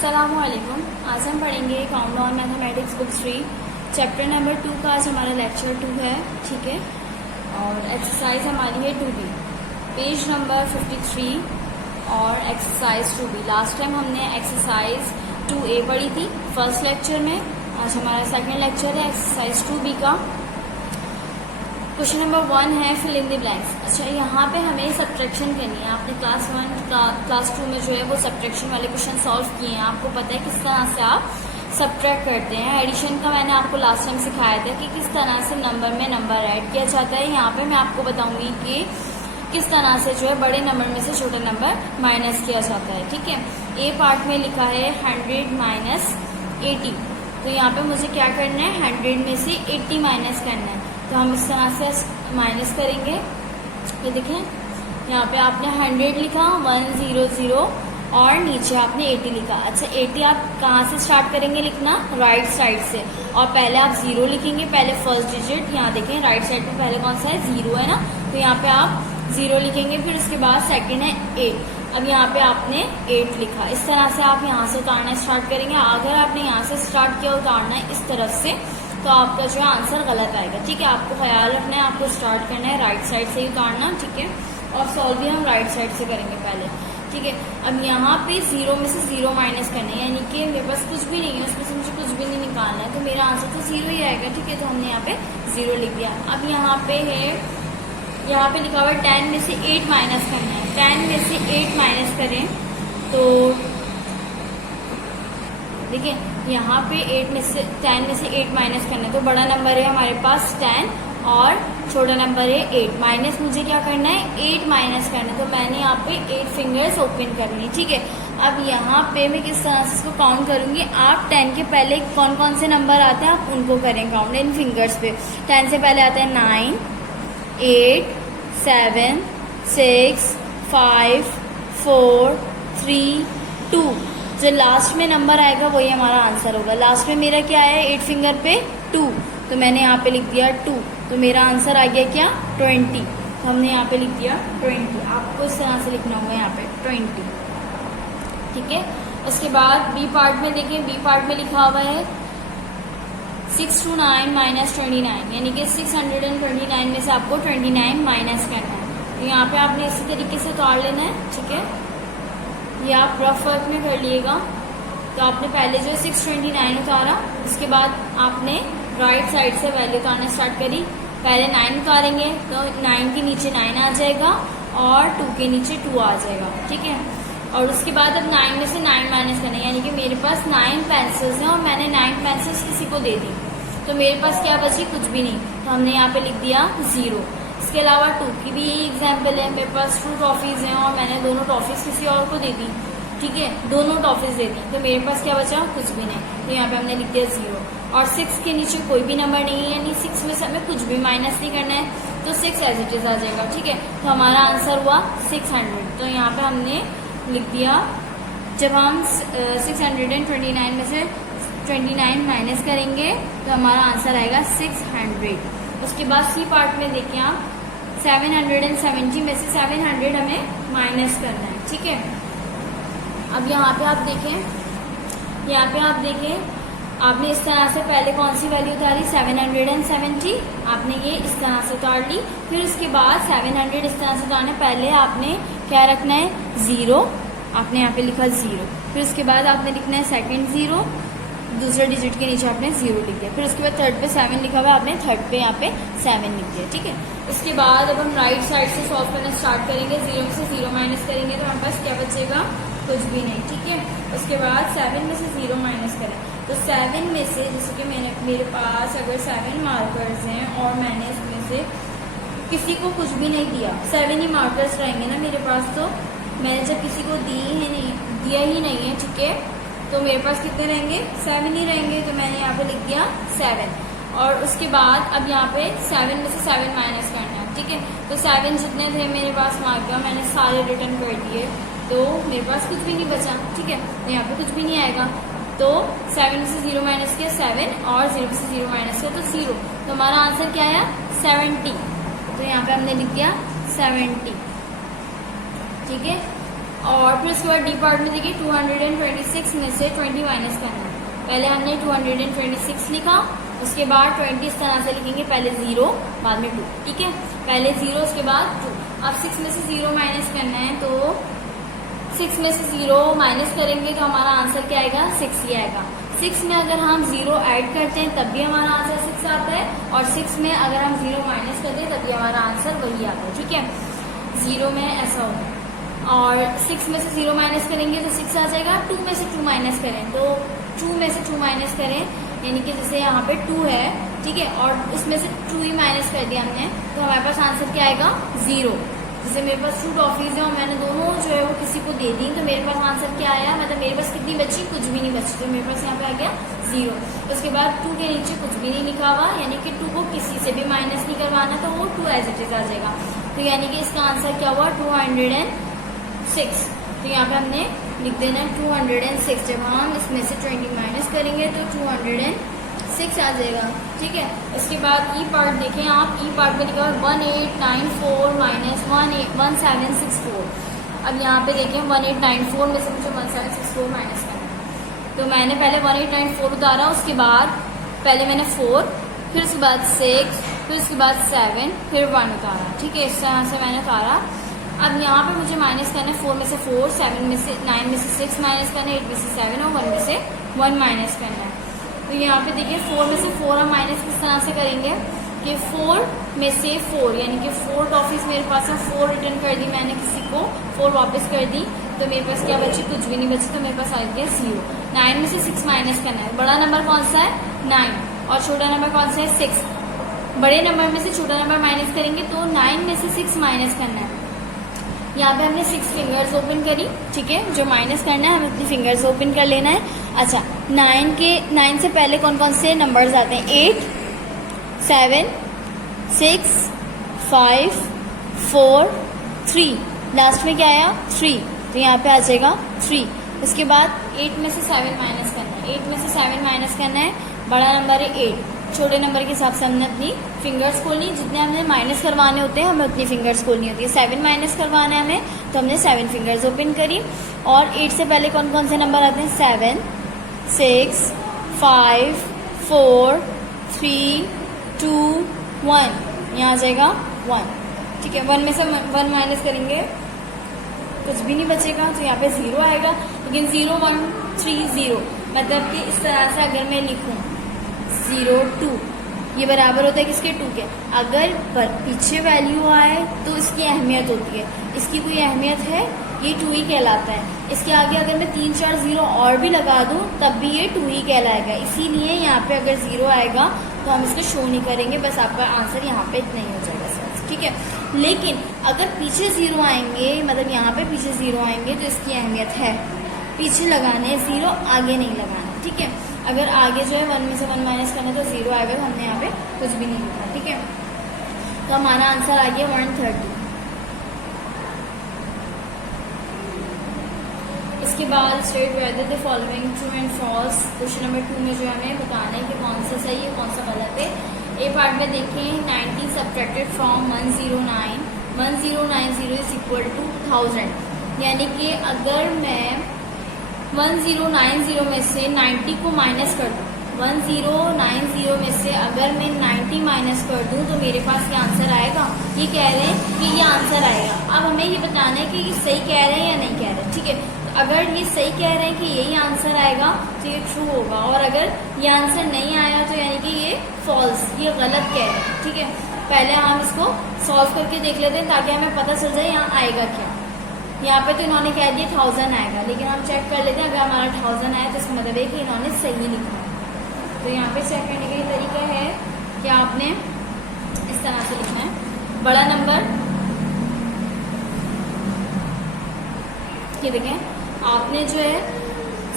अस्सलामुअलैकुम। आज हम पढ़ेंगे countdown mathematics book 3 chapter number 2 का। आज हमारा लेक्चर 2 है, ठीक है। और एक्सरसाइज हमारी है 2B, पेज नंबर 53 और एक्सरसाइज 2B। लास्ट टाइम हमने एक्सरसाइज 2A पढ़ी थी फर्स्ट लेक्चर में। आज हमारा सेकंड लेक्चर है एक्सरसाइज 2B का। क्वेश्चन नंबर 1 है फिल इन द ब्लैंक्स। अच्छा, यहाँ पे हमें सब्ट्रैक्शन करनी है। आपने क्लास 1 क्लास 2 में जो है वो सब्ट्रैक्शन वाले क्वेश्चन सॉल्व किए हैं। आपको पता है किस तरह से आप सब्ट्रैक्ट करते हैं। एडिशन का मैंने आपको लास्ट टाइम सिखाया था कि किस तरह से नंबर में नंबर ऐड किया जाता है। यहाँ पे मैं आपको बताऊंगी कि किस तरह से जो है बड़े नंबर में से छोटा नंबर माइनस किया जाता है, ठीक है। ए पार्ट में लिखा है 100 माइनस 80, तो यहाँ पे मुझे क्या करना है, 100 में से 80 माइनस करना है। तो हम इस तरह से माइनस करेंगे। ये देखें, यहाँ पे आपने 100 लिखा 100 और नीचे आपने 80 लिखा। अच्छा, 80 आप कहाँ से स्टार्ट करेंगे लिखना, राइट साइड से। और पहले आप 0 लिखेंगे, पहले फर्स्ट डिजिट। यहाँ देखें राइट साइड पे पहले कौन सा है, 0 है ना, तो यहाँ पे आप 0 लिखेंगे। फिर उसके बाद सेकंड है 8। अब यहाँ पे आपने 8 लिखा। इस तरह से आप यहाँ से उतारना स्टार्ट करेंगे। अगर आपने यहाँ से स्टार्ट किया उतारना है इस तरफ से, तो आपका जो है आंसर गलत आएगा, ठीक है। आपको ख्याल रखना है, आपको स्टार्ट करना है राइट साइड से ही उतारना, ठीक है। और सॉल्व भी हम राइट साइड से करेंगे पहले, ठीक है। अब यहाँ पे 0 में से 0 माइनस करना है, यानी कि मेरे पास कुछ भी नहीं है, उसमें से मुझे कुछ भी नहीं निकालना है, तो मेरा आंसर तो 0 ही आएगा, ठीक है। तो हमने यहाँ पे 0 लिख दिया। अब यहाँ पे है, यहाँ पे लिखा हुआ है 10 में से 8 माइनस करना है। 10 में से 8 माइनस करें तो देखिए यहाँ पे 10 में से 8 माइनस करना है, तो बड़ा नंबर है हमारे पास 10 और छोटा नंबर है 8। माइनस मुझे क्या करना है, 8 माइनस करना है, तो मैंने यहाँ पे 8 फिंगर्स ओपन करनी, ठीक है। अब यहाँ पे मैं किस तरह से इसको काउंट करूंगी, आप 10 के पहले कौन कौन से नंबर आते हैं आप उनको करें काउंट इन फिंगर्स पे। 10 से पहले आता है 9, 8, 7, 6, 5, 4, 3, 2। जो लास्ट में नंबर आएगा वही हमारा आंसर होगा। लास्ट में मेरा क्या है, 8 फिंगर पे 2, तो मैंने यहाँ पे लिख दिया 2, तो मेरा आंसर आ गया क्या, 20। तो हमने यहाँ पे लिख दिया 20। आपको इस तरह से लिखना होगा यहाँ पे 20, ठीक है। उसके बाद बी पार्ट में देखें, बी पार्ट में लिखा हुआ है 629 माइनस 29, यानी कि 629 में से आपको 29 माइनस करना है। तो यहाँ पे आपने इसी तरीके से उतार लेना है, ठीक है। ये आप रफ वर्क में कर लिएगा। तो आपने पहले जो 629 उतारा, उसके बाद आपने राइट साइड से वैल्यू उतारना स्टार्ट करी। पहले 9 उतारेंगे तो 9 के नीचे 9 आ जाएगा और 2 के नीचे 2 आ जाएगा, ठीक है। और उसके बाद अब 9 में से 9 माइनस करना है, यानी कि मेरे पास 9 पेंसिल्स हैं और मैंने 9 पेंसिल्स किसी को दे दी, तो मेरे पास क्या बची, कुछ भी नहीं। तो हमने यहाँ पे लिख दिया 0। इसके अलावा 2 की भी यही एग्जाम्पल है। मेरे पास 2 टॉफीज हैं और मैंने दोनों टॉफीज किसी और को दे दी, ठीक है, दोनों टॉफीज दे दी, तो मेरे पास क्या बचा, कुछ भी नहीं। तो यहाँ पे हमने लिख दिया 0। और 6 के नीचे कोई भी नंबर नहीं है, यानी 6 में से हमें कुछ भी माइनस नहीं करना है, तो 6 एज इट इज आ जाएगा, ठीक है। तो हमारा आंसर हुआ 600। तो यहाँ पे हमने लिख दिया, जब हम 629 में से 29 माइनस करेंगे तो हमारा आंसर आएगा 600। उसके बाद सी पार्ट में देखिए आप 770 में से 700 हमें माइनस करना है, ठीक है। अब यहाँ पे आप देखें, यहाँ पे आप देखें, आपने इस तरह से पहले कौन सी वैल्यू उतारी, 770, आपने ये इस तरह से उतार ली। फिर उसके बाद 700 इस तरह से उतारना, पहले आपने क्या रखना है, 0, आपने यहाँ पे लिखा 0। फिर उसके बाद आपने लिखना है सेकंड 0, दूसरे डिजिट के नीचे आपने 0 लिख दिया। फिर उसके बाद थर्ड पे 7 लिखा हुआ है, आपने थर्ड पे यहाँ पे 7 लिख दिया, ठीक है। उसके बाद अब हम राइट साइड से सॉल्व करना स्टार्ट करेंगे। 0 में से 0 माइनस करेंगे तो हमारे पास क्या बचेगा, कुछ भी नहीं, ठीक है। उसके बाद 7 में से 0 माइनस करें तो 7 में से, जैसे कि मेरे पास अगर 7 मार्कर्स हैं और मैंने इसमें से किसी को कुछ भी नहीं दिया, 7 ही मार्कर्स रहेंगे ना मेरे पास, तो मैंने जब किसी को दिया ही नहीं है, ठीक है, तो मेरे पास कितने रहेंगे, 7 ही रहेंगे। तो मैंने यहाँ पे लिख दिया 7। और उसके बाद अब यहाँ पे 7 में से 7 माइनस करना है, ठीक है। तो 7 जितने थे मेरे पास मार्कर, मैंने सारे रिटर्न कर दिए, तो मेरे पास कुछ भी नहीं बचा, ठीक है। तो यहाँ पे कुछ भी नहीं आएगा। तो 7 में से 0 माइनस किया 7 और 0 में से 0 माइनस किया तो 0। तो हमारा आंसर क्या आया, 70। तो यहाँ पे हमने लिख दिया 70, ठीक है। और फिर उसके बाद डी पार्ट में देखिए 226 में से 20 माइनस करना है। पहले हमने 226 लिखा, उसके बाद 20 इस तरह से लिखेंगे, पहले 0 बाद में 2, ठीक है। पहले 0 उसके बाद 2। अब 6 में से 0 माइनस करना है, तो 6 में से 0 माइनस करेंगे तो हमारा आंसर क्या आएगा, 6 ही आएगा। 6 में अगर हम 0 ऐड करते हैं तब भी हमारा आंसर 6 आता है, और 6 में अगर हम 0 माइनस करते हैं तब भी हमारा आंसर वही आता है, ठीक है। 0 में ऐसा होता है। और 6 में से 0 माइनस करेंगे तो 6 आ जाएगा। 2 में से 2 माइनस करें तो 2 में से 2 माइनस करें, यानी कि जैसे यहाँ पे 2 है, ठीक है, और उसमें से 2 ही माइनस कर दिया हमने, तो हमारे पास आंसर क्या आएगा, 0। जैसे मेरे पास 2 टॉफीज हैं और मैंने दोनों जो है वो किसी को दे दी, तो मेरे पास आंसर क्या आया, मतलब मेरे पास कितनी बची, कुछ भी नहीं बची, तो मेरे पास यहाँ पे आ गया 0। उसके बाद 2 के नीचे कुछ भी नहीं लिखा हुआ, यानी कि 2 को किसी से भी माइनस नहीं करवाना, तो वो 2 एज इट इज आ जाएगा। तो यानी कि इसका आंसर क्या हुआ, 206। तो यहाँ पे हमने लिख देना है 206। जब हम इसमें से 20 माइनस करेंगे तो 206 आ जाएगा, ठीक है। इसके बाद ई पार्ट देखें आप, ई पार्ट में लिखा हुआ 1894 माइनस 1764। अब यहाँ पे देखें 1894 में से मुझे 1764 माइनस करना है, तो मैंने पहले 1894 उतारा, उसके बाद पहले मैंने 4, फिर उसके बाद 6, फिर उसके बाद 7, फिर 1 उतारा, ठीक है। इस तरह से मैंने उतारा। अब यहाँ पे मुझे माइनस करना है 4 में से 4, 7 में से 9 में से 6 माइनस करना है, 8 में से 7 और 1 में से 1 माइनस करना है। तो यहाँ पे देखिए 4 में से 4 हम माइनस किस तरह से करेंगे कि 4 में से 4, यानी कि 4 टॉफीज मेरे पास है, 4 रिटर्न कर दी मैंने किसी को, 4 वापस कर दी, तो मेरे पास क्या बची, कुछ भी नहीं बची, तो मेरे पास आ गया 0। 9 में से 6 माइनस करना है, बड़ा नंबर कौन सा है, 9, और छोटा नंबर कौन सा है, 6। बड़े नंबर में से छोटा नंबर माइनस करेंगे तो 9 में से 6 माइनस करना है। यहाँ पे हमने 6 फिंगर्स ओपन करी, ठीक है, जो माइनस करना है हमें अपनी फिंगर्स ओपन कर लेना है। अच्छा, 9 से पहले कौन कौन से नंबर्स आते हैं, 8, 7, 6, 5, 4, 3, लास्ट में क्या आया, 3, तो यहाँ पे आ जाएगा 3। उसके बाद 8 में से 7 माइनस करना है, 8 में से 7 माइनस करना है, बड़ा नंबर है 8, छोटे नंबर के हिसाब से हमने अपनी फिंगर्स खोलनी, जितने हमने माइनस करवाने होते हैं हमें उतनी फिंगर्स खोलनी होती है। 7 माइनस करवाना है हमें, तो हमने 7 फिंगर्स ओपन करी। और 8 से पहले कौन कौन से नंबर आते हैं, 7, 6, 5, 4, 3, 2, 1, यहाँ आ जाएगा 1, ठीक है। 1 में से 1 माइनस करेंगे कुछ भी नहीं बचेगा, तो यहाँ पे 0 आएगा। लेकिन 0, 1, 3, 0, मतलब कि इस तरह से अगर मैं लिखूँ 0, 2, ये बराबर होता है किसके, 2 के। अगर पीछे वैल्यू आए तो इसकी अहमियत होती है, इसकी कोई अहमियत है, ये 2 ही कहलाता है। इसके आगे अगर मैं 3, 4 0 और भी लगा दूं तब भी ये 2 ही कहलाएगा। इसीलिए यहाँ पे अगर 0 आएगा तो हम इसको शो नहीं करेंगे, बस आपका आंसर यहाँ पे नहीं हो जाएगा सर, ठीक है। लेकिन अगर पीछे 0 आएंगे, मतलब यहाँ पे पीछे 0 आएंगे तो इसकी अहमियत है, पीछे लगाने 0, आगे नहीं लगाना, ठीक है। अगर आगे जो है 1 में से 1 माइनस करना तो 0 आएगा, तो हमने यहाँ पे कुछ भी नहीं लिखा, ठीक है। तो हमारा आंसर आ गया 130। इसके बाद state whether the following true and false. Question number 2 में जो हमें बताना है कि कौन सा सही है कौन सा गलत है। ए पार्ट में देखें 90 subtracted from 1090, 1090 is equal to 1000, यानी कि अगर मैं 1090 में से 90 को माइनस कर दूँ, 1090 में से अगर मैं 90 माइनस कर दूँ तो मेरे पास ये आंसर आएगा। ये कह रहे हैं कि ये आंसर आएगा। अब हमें ये बताना है कि ये सही कह रहे हैं या नहीं कह रहे, ठीक है। तो अगर ये सही कह रहे हैं कि यही आंसर आएगा तो ये ट्रू होगा, और अगर ये आंसर नहीं आया तो यानी कि ये फॉल्स, ये गलत कह रहे हैं, ठीक है। पहले हम इसको सॉल्व करके देख लेते हैं ताकि हमें पता चल जाए यहाँ आएगा क्या। यहाँ पे तो इन्होंने कह दिया 1000 आएगा, लेकिन हम चेक कर लेते हैं अगर हमारा 1000 आया तो इसका मतलब है कि इन्होंने सही लिखा है। तो यहाँ पे चेक करने का ये तरीका है कि आपने इस तरह से लिखना है, बड़ा नंबर, ये देखें आपने जो है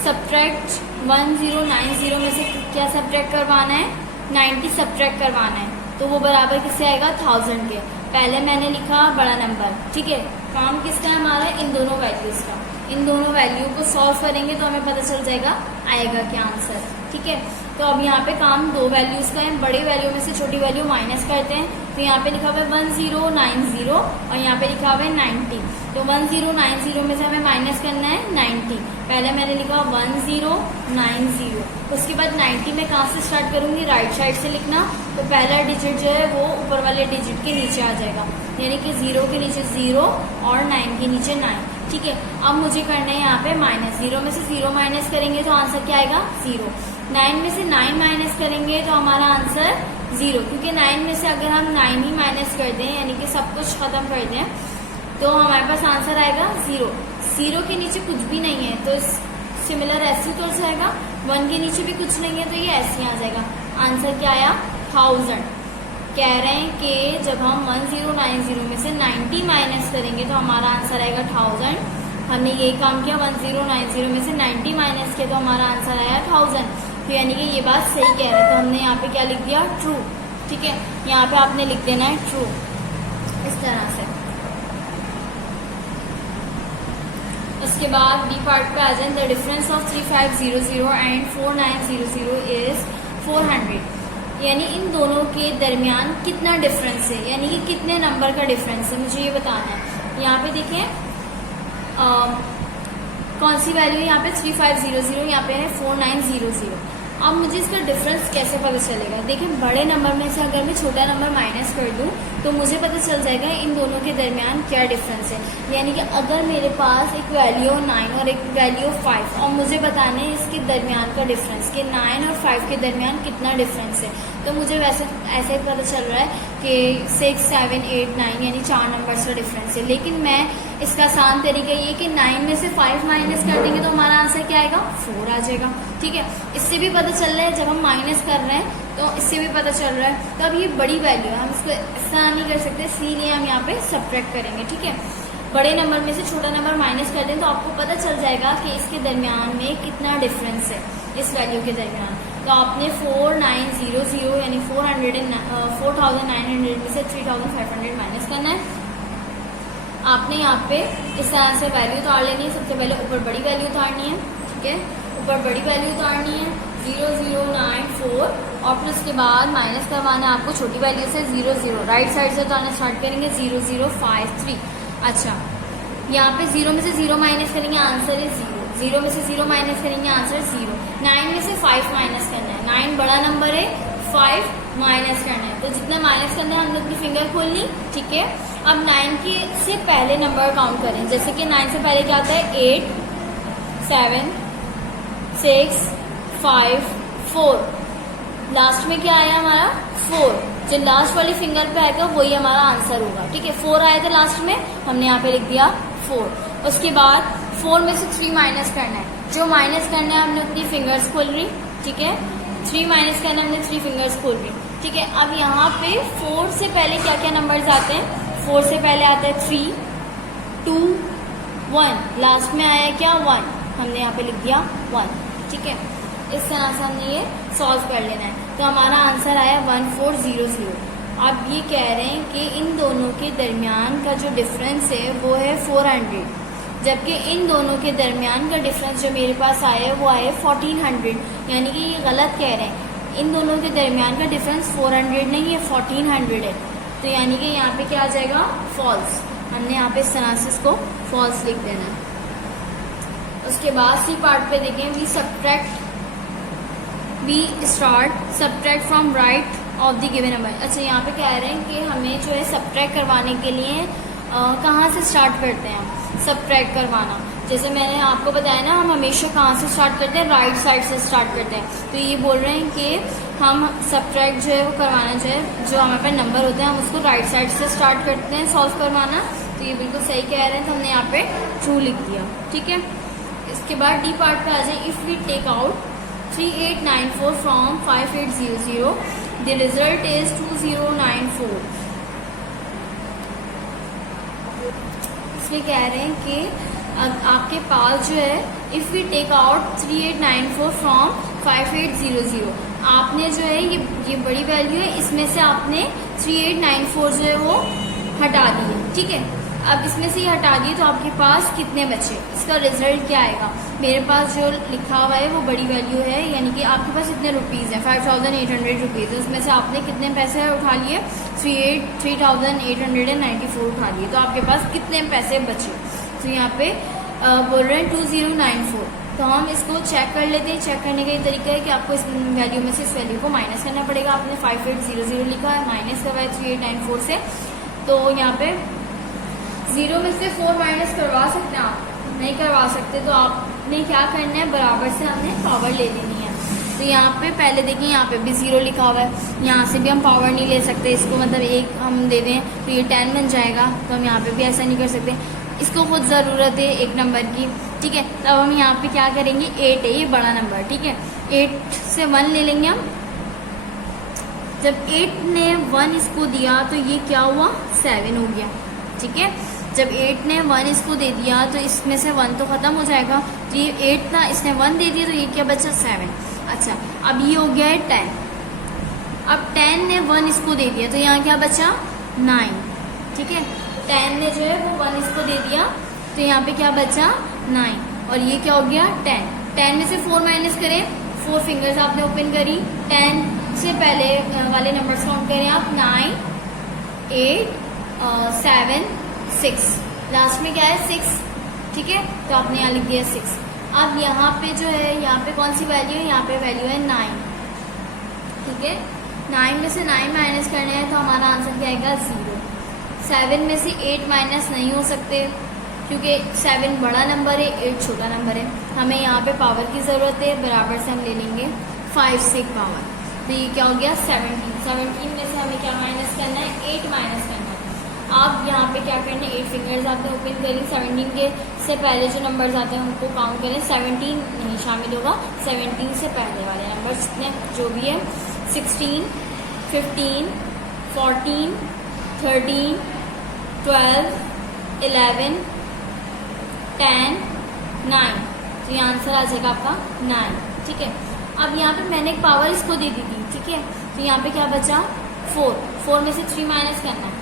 सब्ट्रैक्ट 1090 में से क्या सब्ट्रैक्ट करवाना है, 90 सब्ट्रैक्ट करवाना है, तो वो बराबर किससे आएगा, 1000 के। पहले मैंने लिखा बड़ा नंबर, ठीक है। काम किसका है हमारा, इन दोनों वैल्यूज का। इन दोनों वैल्यू को सॉल्व करेंगे तो हमें पता चल जाएगा आएगा क्या आंसर, ठीक है। तो अब यहाँ पे काम दो वैल्यूज का है, बड़े वैल्यू में से छोटी वैल्यू माइनस करते हैं। तो यहाँ पे लिखा हुआ है 1090 और यहाँ पे लिखा हुआ है 90। तो 1090 में से हमें माइनस करना है 90। पहले मैंने लिखा 1090, उसके बाद 90 में कहाँ से स्टार्ट करूंगी, राइट साइड से लिखना। तो पहला डिजिट जो है वो ऊपर वाले डिजिट के नीचे आ जाएगा, यानी कि 0 के नीचे 0 और 9 के नीचे 9, ठीक है। अब मुझे करना है यहाँ पे माइनस, 0 में से 0 माइनस करेंगे तो आंसर क्या आएगा 0। 9 में से 9 माइनस करेंगे तो हमारा आंसर 0, क्योंकि 9 में से अगर हम 9 ही माइनस कर दें यानी कि सब कुछ खत्म कर दें तो हमारे पास आंसर आएगा 0। 0 के नीचे कुछ भी नहीं है तो सिमिलर ऐसे ही तो जाएगा, 1 के नीचे भी कुछ नहीं है तो ये ऐसे ही आ जाएगा। आंसर क्या आया 1000। कह रहे हैं कि जब हम 1090 में से 90 माइनस करेंगे तो हमारा आंसर आएगा 1000। हमने ये काम किया, 1090 में से 90 माइनस किया तो हमारा आंसर आया 1000। तो यानी कि ये बात सही कह रहे हैं, तो हमने यहाँ पे क्या लिख दिया ट्रू, ठीक है। यहाँ पे आपने लिख देना है ट्रू इस तरह से। उसके बाद बी पार्ट पे आ जाए, the difference of 3500 and 4900 is 400। यानी इन दोनों के दरमियान कितना डिफरेंस है, यानी कि कितने नंबर का डिफरेंस है, मुझे ये बताना है। यहाँ पे देखें कौन सी वैल्यू है, यहाँ पे 3500, यहाँ पे है 4900। अब मुझे इसका डिफरेंस कैसे पता चलेगा, देखिए बड़े नंबर में से अगर मैं छोटा नंबर माइनस कर दूं तो मुझे पता चल जाएगा इन दोनों के दरमियान क्या डिफरेंस है। यानी कि अगर मेरे पास एक वैल्यू 9 और एक वैल्यू 5 और मुझे बताना है इसके दरमियान का डिफरेंस कि 9 और 5 के दरमियान कितना डिफरेंस है, तो मुझे वैसे ऐसे ही पता चल रहा है कि 6, 7, 8, 9 यानी 4 नंबर्स का डिफरेंस है। लेकिन मैं इसका आसान तरीका ये कि 9 में से 5 माइनस कर देंगे तो हमारा आंसर क्या आएगा 4 आ जाएगा, ठीक है। इससे भी पता चल रहा है जब हम माइनस कर रहे हैं तो इससे भी पता चल रहा है। तो अब ये बड़ी वैल्यू है, हम इसको ऐसा नहीं कर सकते, इसीलिए हम यहाँ पे सब्ट्रैक्ट करेंगे, ठीक है। बड़े नंबर में से छोटा नंबर माइनस कर दें तो आपको पता चल जाएगा कि इसके दरमियान में कितना डिफरेंस है इस वैल्यू के दरमियान। तो आपने 4900 यानी 4900 में से 3500 माइनस करना है। आपने यहाँ पे इस तरह से वैल्यू उतार लेनी है। सबसे पहले ऊपर बड़ी वैल्यू उतारनी है, ठीक है, ऊपर बड़ी वैल्यू उतारनी है 0094 और फिर उसके बाद माइनस करवाना है आपको छोटी वैल्यू से 00, राइट साइड से उतारना स्टार्ट करेंगे 0053। अच्छा, यहाँ पे 0 में से 0 माइनस करेंगे आंसर है 0, 0 में से 0 माइनस करेंगे आंसर 0। 9 में से 5 माइनस करना है, 9 बड़ा नंबर है, 5 माइनस करना है। तो जितना माइनस करना है हमने अपनी फिंगर खोल ली, ठीक है। अब 9 के से पहले नंबर काउंट करें, जैसे कि 9 से पहले क्या आता है 8, 7, 6, 5, 4। लास्ट में क्या आया हमारा 4, जो लास्ट वाली फिंगर पे आएगा वही हमारा आंसर होगा, ठीक है। 4 आया था लास्ट में, हमने यहाँ पे लिख दिया 4। उसके बाद 4 में से 3 माइनस करना है, जो माइनस करना है हमने अपनी फिंगर्स खोल रही, ठीक है। 3 माइनस करना है, हमने 3 फिंगर्स खोल रही, ठीक है। अब यहाँ पे 4 से पहले क्या क्या नंबर्स आते हैं, 4 से पहले आता है 3, 2, 1, लास्ट में आया क्या 1, हमने यहाँ पे लिख दिया 1, ठीक है। इस तरह से हमने ये सॉल्व कर लेना है। तो हमारा आंसर आया 1400। अब ये कह रहे हैं कि इन दोनों के दरमियान का जो डिफरेंस है वो है 400, जबकि इन दोनों के दरमियान का डिफरेंस जो मेरे पास आया है वो आया 1400, यानी कि ये गलत कह रहे हैं। इन दोनों के दरमियान का डिफरेंस 400 नहीं है, 1400 है। तो यानी कि यहाँ पे क्या आ जाएगा फॉल्स। हमने यहाँ पे इस तरह से इसको फॉल्स लिख देना है। उसके बाद सी पार्ट पे देखें, we start subtract from right of the given number. अच्छा, यहाँ पे कह रहे हैं कि हमें जो है सब्ट्रैक्ट करवाने के लिए कहाँ से स्टार्ट करते हैं हम सब्ट्रैक्ट करवाना। जैसे मैंने आपको बताया ना, हम हमेशा कहाँ से स्टार्ट करते हैं, राइट साइड से स्टार्ट करते हैं। तो ये बोल रहे हैं कि हम सब्ट्रैक्ट जो है वो करवाना जो है, जो हमारे पास नंबर होते हैं हम उसको राइट साइड से स्टार्ट करते हैं सॉल्व करवाना। तो ये बिल्कुल सही कह रहे हैं, तो हमने यहाँ पे ट्रू लिख दिया, ठीक है। इसके बाद डी पार्ट पे आ जाए, if we take out 3894 from 5800 the result is 2094। इसमें कह रहे हैं कि आपके पास जो है if we take out 3894 from 5800, आपने जो है ये बड़ी वैल्यू है, इसमें से आपने 3894 जो है वो हटा दी है, ठीक है। अब इसमें से ये हटा दिए तो आपके पास कितने बचे, इसका रिजल्ट क्या आएगा। मेरे पास जो लिखा हुआ है वो बड़ी वैल्यू है, यानी कि आपके पास इतने रुपीज़ हैं 5800 रुपीज़, उसमें से आपने कितने पैसे उठा लिए 3894 उठा लिए, तो आपके पास कितने पैसे बचे। तो यहाँ पे बोल रहे हैं 2094, तो हम इसको चेक कर लेते हैं। चेक करने का ये तरीका है कि आपको इस वैल्यू में से इस वैल्यू को माइनस करना पड़ेगा। आपने 5800 लिखा है, माइनस करवाया 3894 से, तो यहाँ पे 0 में से 4 माइनस करवा सकते हैं आप, नहीं करवा सकते तो आपने क्या करना है, बराबर से हमने पावर ले लेनी है। तो यहाँ पे पहले देखिए यहाँ पे भी 0 लिखा हुआ है, यहाँ से भी हम पावर नहीं ले सकते इसको, मतलब 1 हम दे दें तो ये 10 बन जाएगा, तो हम यहाँ पे भी ऐसा नहीं कर सकते, इसको खुद ज़रूरत है 1 नंबर की, ठीक है। तब हम यहाँ पे क्या करेंगे, 8 है ये बड़ा नंबर, ठीक है, 8 से 1 ले लेंगे हम। जब 8 ने 1 इसको दिया तो ये क्या हुआ, 7 हो गया, ठीक है। जब 8 ने 1 इसको दे दिया तो इसमें से 1 तो ख़त्म हो जाएगा, तो ये 8 था, इसने 1 दे दिया तो ये क्या बचा 7। अच्छा, अब ये हो गया है 10, अब 10 ने 1 इसको दे दिया तो यहाँ क्या बचा 9, ठीक है। 10 ने जो है वो 1 इसको दे दिया तो यहाँ पे क्या बचा 9, और ये क्या हो गया 10। 10 में से 4 माइनस करें, 4 फिंगर्स आपने ओपन करी, 10 से पहले वाले नंबर्स काउंट करें आप, 9 8 7 6, लास्ट में क्या है 6, ठीक है, तो आपने यहाँ लिख दिया 6। अब यहाँ पे जो है, यहाँ पे कौन सी वैल्यू है, यहाँ पे वैल्यू है 9, ठीक है। 9 में से 9 माइनस करना है तो हमारा आंसर क्या आएगा 0। 7 में से 8 माइनस नहीं हो सकते क्योंकि 7 बड़ा नंबर है, 8 छोटा नंबर है, हमें यहाँ पे पावर की ज़रूरत है, बराबर से हम ले लेंगे 5 से पावर, तो ये क्या हो गया 17। 17 में से हमें क्या माइनस करना है, 8 माइनस करना है। आप यहाँ पे क्या करना है, 8 फिंगर्स आपने ओपन करी, 17 के से पहले जो नंबर्स आते हैं उनको काउंट करें, 17 नहीं शामिल होगा, 17 से पहले वाले नंबर्स जितने जो भी है, 16 15 14 13 12 11 10 9, तो ये आंसर आ जाएगा आपका 9, ठीक है। अब यहाँ पे मैंने एक पावर इसको दे दी थी, ठीक है, तो यहाँ पे क्या बचा 4 में से 3 माइनस करना है,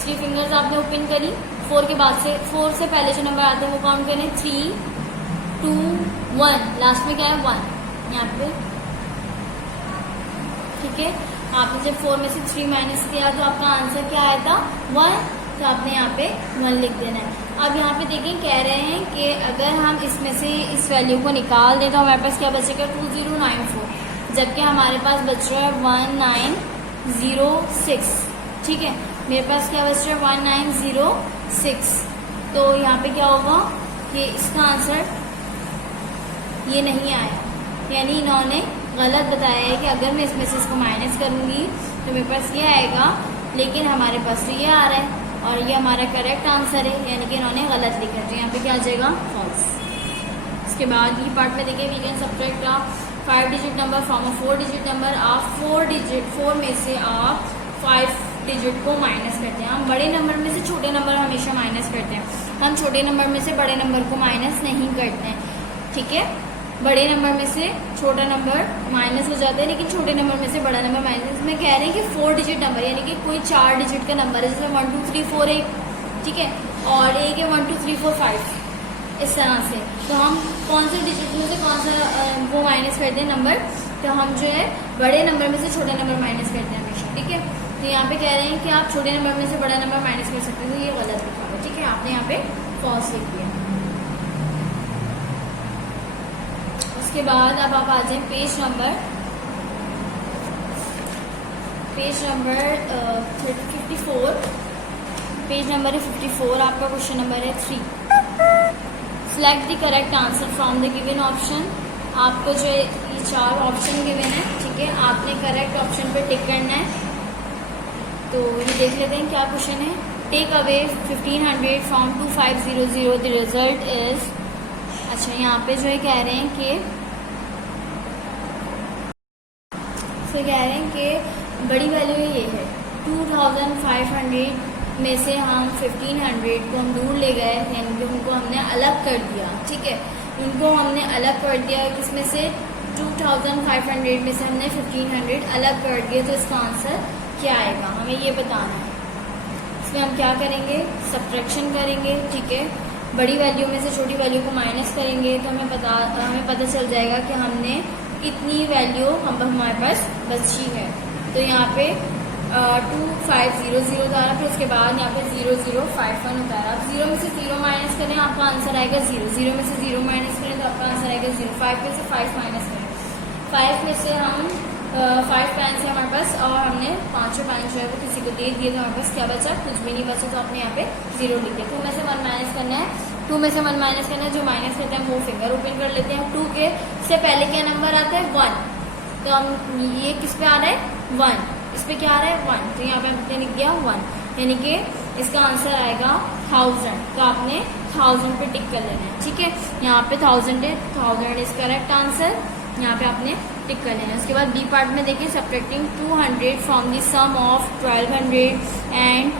3 फिंगर्स आपने ओपन करी, 4 के बाद से 4 से पहले जो नंबर आते हैं वो काउंट करें, 3 2 1, लास्ट में क्या है 1 यहाँ पे, ठीक है। आपने जब 4 में से 3 माइनस किया तो आपका आंसर क्या आया था 1, तो आपने यहाँ पे 1 लिख देना है। अब यहाँ पे देखें कह रहे हैं कि अगर हम इसमें से इस वैल्यू को निकाल दें तो हमारे पास क्या बचेगा 2094, जबकि हमारे पास बच रहा है 1906, ठीक है, मेरे पास क्या बच रहा है 1906, तो यहाँ पे क्या होगा कि इसका आंसर ये नहीं आया, यानी इन्होंने गलत बताया है कि अगर मैं इसमें से इसको माइनस करूँगी तो मेरे पास ये आएगा, लेकिन हमारे पास तो ये आ रहा है और ये हमारा करेक्ट आंसर है, यानी कि इन्होंने गलत लिखा है, तो यहाँ पे क्या आ जाएगा फॉल्स। इसके बाद ये पार्ट में देखिए, we can subtract 5 digit number from a 4 digit number. आप 4 में से आप 5 डिजिट को माइनस करते हैं। हम बड़े नंबर में से छोटे नंबर हमेशा माइनस करते हैं, हम छोटे नंबर में से बड़े नंबर को माइनस नहीं करते हैं, ठीक है। बड़े नंबर में से छोटा नंबर माइनस हो जाता है, लेकिन छोटे नंबर में से बड़ा नंबर माइनस में कह रहे हैं कि 4 डिजिट नंबर, यानी कि कोई 4 डिजिट का नंबर है, जैसे 1 2 3 4 एक, ठीक है, और एक है 1 2 3 4 5, इस तरह से। तो हम कौन से डिजिट में से कौन सा वो माइनस करते हैं नंबर, तो हम जो है बड़े नंबर में से छोटा नंबर माइनस करते हैं हमेशा, ठीक है। तो यहाँ पे कह रहे हैं कि आप छोटे नंबर में से बड़ा नंबर माइनस कर सकते हैं, तो ये गलत लिखा है, ठीक है, आपने यहाँ पे फॉल्स लिख दिया। उसके बाद अब आप आ जाए पेज नंबर 54, पेज नंबर है 54, आपका क्वेश्चन नंबर है 3। Select the correct answer from the given option. आपको जो ये 4 ऑप्शन गिवन है, ठीक है, आपने करेक्ट ऑप्शन पे टिक करना है। तो ये देख लेते हैं क्या क्वेश्चन है। Take away 1500 from 2500, the result is. अच्छा, यहाँ पे जो है कह रहे हैं कि कह रहे हैं कि बड़ी वैल्यू ये है 2500 में से हम 1500 को हम दूर ले गए, यानी कि उनको हमने अलग कर दिया, ठीक है, उनको हमने अलग कर दिया, किसमें से 2500 में से हमने 1500 अलग कर दिया, तो इसका आंसर क्या आएगा हमें ये बताना है। इसमें हम क्या करेंगे, सब्ट्रैक्शन करेंगे, ठीक है। बड़ी वैल्यू में से छोटी वैल्यू को माइनस करेंगे तो हमें पता चल जाएगा कि हमने इतनी वैल्यू हमारे पास बची है। तो यहाँ पे 2500 उतारा, फिर उसके बाद यहाँ पे 0051 उतारा। अब 0 में से 0 माइनस करें, आपका आंसर आएगा 0। 0 में से 0 माइनस करें तो आपका आंसर आएगा 0। 5 में से 5 माइनस करें, 5 में से हम 5 पेन है हमारे पास, और हमने 5 पेन जो है वो किसी को दे दिए, तो हमारे पास क्या बचा, कुछ भी नहीं बचा, तो आपने यहाँ पे 0 लिख दिया। 2 में से 1 माइनस करना है, 2 में से 1 माइनस करना है, जो माइनस करते हैं वो फिंगर ओपन कर लेते हैं। 2 के से पहले क्या नंबर आता है, 1, तो हम ये किस पे आ रहा है, 1, इस पे क्या आ रहा है, 1, तो यहाँ पे हमने लिख दिया 1, यानी कि इसका आंसर आएगा 1000। तो आपने 1000 पे टिक कर लेना है, ठीक है। यहाँ पे 1000 है, 1000 इज करेक्ट आंसर, यहाँ पे आपने टिक कर लेना है। उसके बाद बी पार्ट में देखिए, subtracting 200 from the sum of 1200 and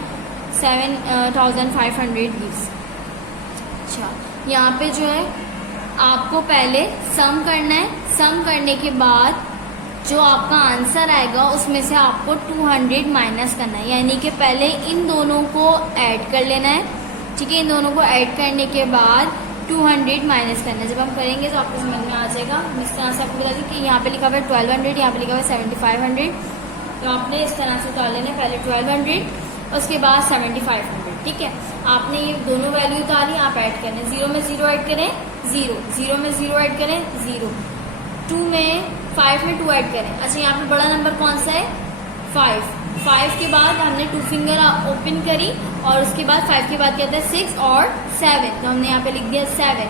7500 gives. अच्छा, यहाँ पे जो है आपको पहले सम करना है, सम करने के बाद जो आपका आंसर आएगा उसमें से आपको 200 माइनस करना है, यानी कि पहले इन दोनों को ऐड कर लेना है, ठीक है। इन दोनों को ऐड करने के बाद 200 माइनस करना है। जब हम करेंगे तो आपको समझ में आ जाएगा। इस तरह से आपको बता दें कि यहाँ पे लिखा हुआ है 1200, यहाँ पे लिखा हुआ है 7500, तो आपने इस तरह से उतार लेना है, पहले 1200 उसके बाद 7500, ठीक है। आपने ये दोनों वैल्यू उतारी, आप ऐड करें, 0 में 0 ऐड करें 0, 0 में 0 ऐड करें 0, 2 में 5 में 2 ऐड करें। अच्छा, यहाँ पे बड़ा नंबर कौन सा है, 5 के बाद हमने 2 फिंगर ओपन करी, और उसके बाद 5 के बाद क्या था, 6 और 7, तो हमने यहाँ पे लिख दिया 7,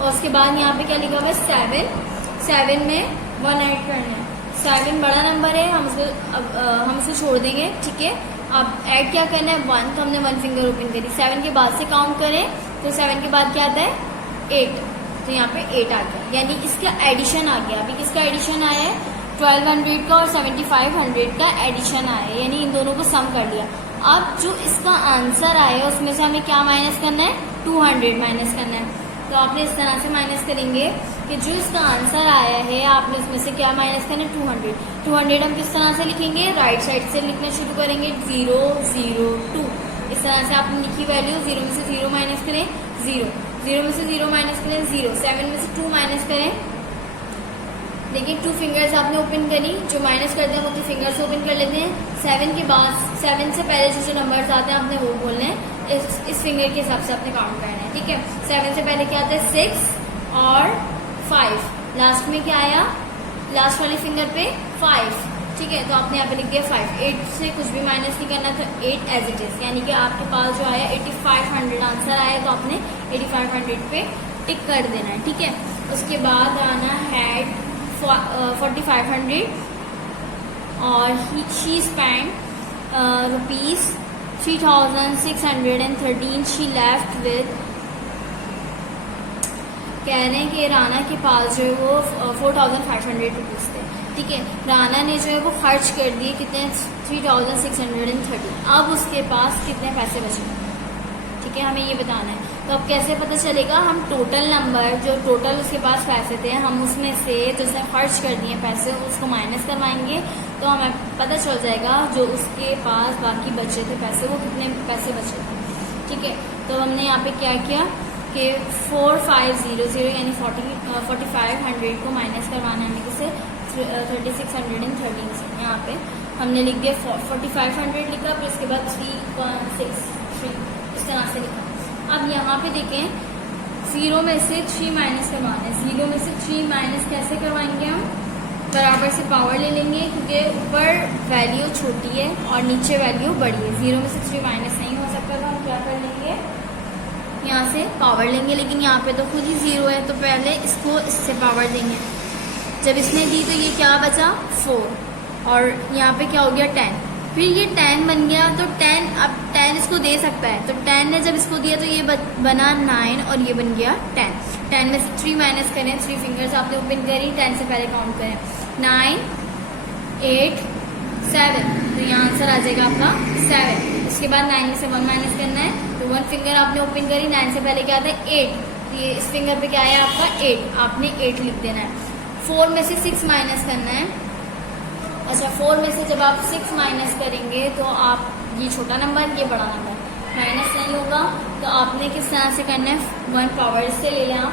और उसके बाद यहाँ पे क्या लिखा हुआ है 7 में 1 ऐड करना है। 7 बड़ा नंबर है, हम उसे छोड़ देंगे, ठीक है। अब ऐड क्या करना है, 1, तो हमने 1 फिंगर ओपन करी, 7 के बाद से काउंट करें तो 7 के बाद क्या आता है, 8, तो यहाँ पे 8 आ गया, यानी इसका एडिशन आ गया। अभी किसका एडिशन आया है, 1200 का और 7500 का एडिशन आया है, यानी इन दोनों को सम कर लिया। अब जो इसका आंसर आया उसमें से हमें क्या माइनस करना है, 200 माइनस करना है। तो आपने इस तरह से माइनस करेंगे कि जो इसका आंसर आया है आपने उसमें से क्या माइनस करना है, 200। 200 हम किस तरह से लिखेंगे, राइट साइड से लिखना शुरू करेंगे, 0 0 2, इस तरह से आपने लिखी वैल्यू। 0 में से 0 माइनस करें 0, 0 में से 0 माइनस करें 0, 7 में से 2 माइनस करें, देखिए 2 फिंगर्स आपने ओपन करी, जो माइनस करते हैं वो 2 फिंगर्स ओपन कर लेते हैं। 7 के बाद 7 से पहले जो नंबर्स आते हैं आपने वो बोलने हैं, इस फिंगर के हिसाब से आपने काउंट करना है, ठीक है। 7 से पहले क्या आता है, 6 और 5, लास्ट में क्या आया, लास्ट वाले फिंगर पे 5, ठीक है। तो आपने यहाँ पे लिख दिया 5। 8 से कुछ भी माइनस नहीं करना, तो 8 एज इट इज, यानी कि आपके पास जो आया 8500 आंसर आया, तो आपने 8500 पे टिक कर देना है, ठीक है। उसके बाद आना है 4500, और she spend rupees 3613 she left with, कह रहे हैं कि राना के पास जो है वो 4500 रुपीज थे, ठीक है। राना ने जो है वो खर्च कर दिए कितने, 3630। अब उसके पास कितने पैसे बचे, ठीक है, हमें ये बताना है। तो अब कैसे पता चलेगा, हम टोटल नंबर, जो टोटल उसके पास पैसे थे, हम उसमें से जो उसने खर्च कर दिए पैसे उसको माइनस करवाएंगे, तो हमें पता चल जाएगा जो उसके पास बाकी बचे थे पैसे वो कितने पैसे बचे थे, ठीक है। तो हमने यहाँ पे क्या किया कि 4500 यानी 4500 को माइनस करवाना है हमें किसे, 3613 से। यहाँ पे हमने लिख दिया 4500 लिखा, फिर उसके बाद 3.63 इस तरह से लिखा। अब यहाँ पे देखें 0 में से 3 माइनस करवाना है, 0 में से 3 माइनस कैसे करवाएंगे, हम बराबर से पावर ले लेंगे, क्योंकि ऊपर वैल्यू छोटी है और नीचे वैल्यू बड़ी है। 0 में से 3 माइनस नहीं हो सकता, तो हम क्या कर लेंगे, यहाँ से पावर लेंगे, लेकिन यहाँ पे तो खुद ही 0 है, तो पहले इसको इससे पावर देंगे। जब इसने दी तो ये क्या बचा, 4, और यहाँ पे क्या हो गया, 10, फिर ये 10 बन गया, तो 10, अब 10 इसको दे सकता है, तो 10 ने जब इसको दिया तो ये बना 9, और ये बन गया 10। 10 में से 3 माइनस करें, 3 फिंगर्स आपने ओपन करी, 10 से पहले काउंट करें, 9 8 7, तो यहाँ आंसर आ जाएगा आपका 7। इसके बाद 9 में से 1 माइनस करना है, तो 1 फिंगर आपने ओपन करी, 9 से पहले क्या आता है 8, तो ये इस फिंगर पे क्या आया आपका 8, आपने 8 लिख देना है। 4 में से 6 माइनस करना है। अच्छा, 4 में से जब आप 6 माइनस करेंगे तो आप, ये छोटा नंबर ये बड़ा नंबर, माइनस नहीं होगा तो आपने किस तरह से करना है, 1 पावर से ले लें आप।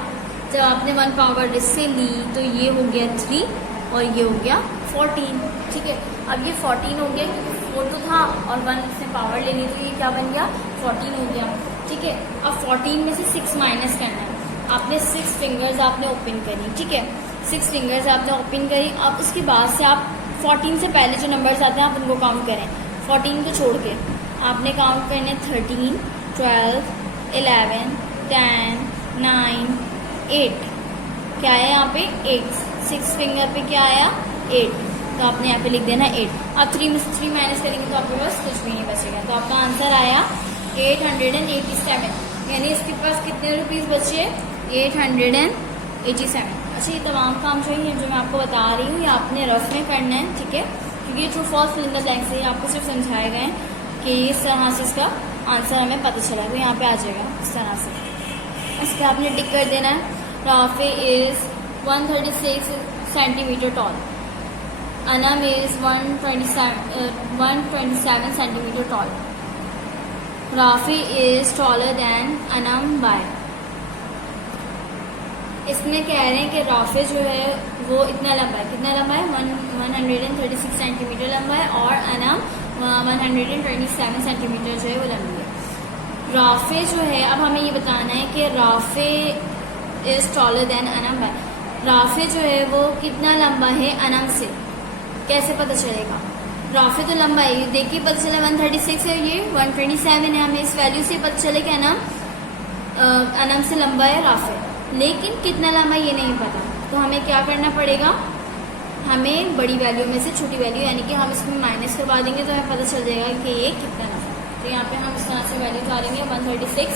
जब आपने 1 पावर इससे ली तो ये हो गया 3 और ये हो गया 14, ठीक है। अब ये 14 हो गया क्योंकि 4 तो था और 1 इसने पावर ले ली तो ये क्या बन गया, 14 हो गया, ठीक है। अब 14 में से 6 माइनस करना है। आपने 6 फिंगर्स आपने ओपन करी, ठीक है, 6 फिंगर्स आपने ओपन करी। अब उसके बाद से आप 14 से पहले जो नंबर्स आते हैं आप उनको काउंट करें, 14 को छोड़ के आपने काउंट करने 13, 12, 11, 10, 9, 8। क्या है यहाँ पे 8, 6 फिंगर पे क्या आया 8, तो आपने यहाँ पे लिख देना 8। अब 3 में से 3 माइनस करेंगे तो आपके पास कुछ भी नहीं बचेगा, तो आपका आंसर आया 887, यानी इसके पास कितने रुपीस बचे, 887। अच्छा, ये तमाम काम जो है जो मैं आपको बता रही हूँ ये आपने रफ में करना है, ठीक है, क्योंकि ये true false fill in the blanks है, आपको सिर्फ समझाए गए हैं कि इस तरह से इसका आंसर हमें पता चला, तो यहाँ पे आ जाएगा इस तरह से। इसका आपने टिक कर देना है। Rafe is 136 centimetre tall, Anam is 127 centimetre tall, Rafe is taller than Anam by. इसमें कह रहे हैं कि राफे जो है वो इतना लंबा है, कितना लंबा है, 136 सेंटीमीटर लंबा है और अनम 127 सेंटीमीटर जो है वो लंबी है। राफे जो है, अब हमें ये बताना है कि Rafe is taller than Anam by, Rafe जो है वो कितना लंबा है अनम से, कैसे पता चलेगा, राफे तो लंबा है, देखिए पता चला 136 है, ये 127 है, हमें इस वैल्यू से पता चले कि अनम से लंबा है राफे, लेकिन कितना लंबा ये नहीं पता, तो हमें क्या करना पड़ेगा, हमें बड़ी वैल्यू में से छोटी वैल्यू यानी कि हम इसमें माइनस करवा देंगे तो हमें पता चल जाएगा कि ये कितना लंबा है। तो यहाँ पे हम इस तरह से वैल्यू डालेंगे 136,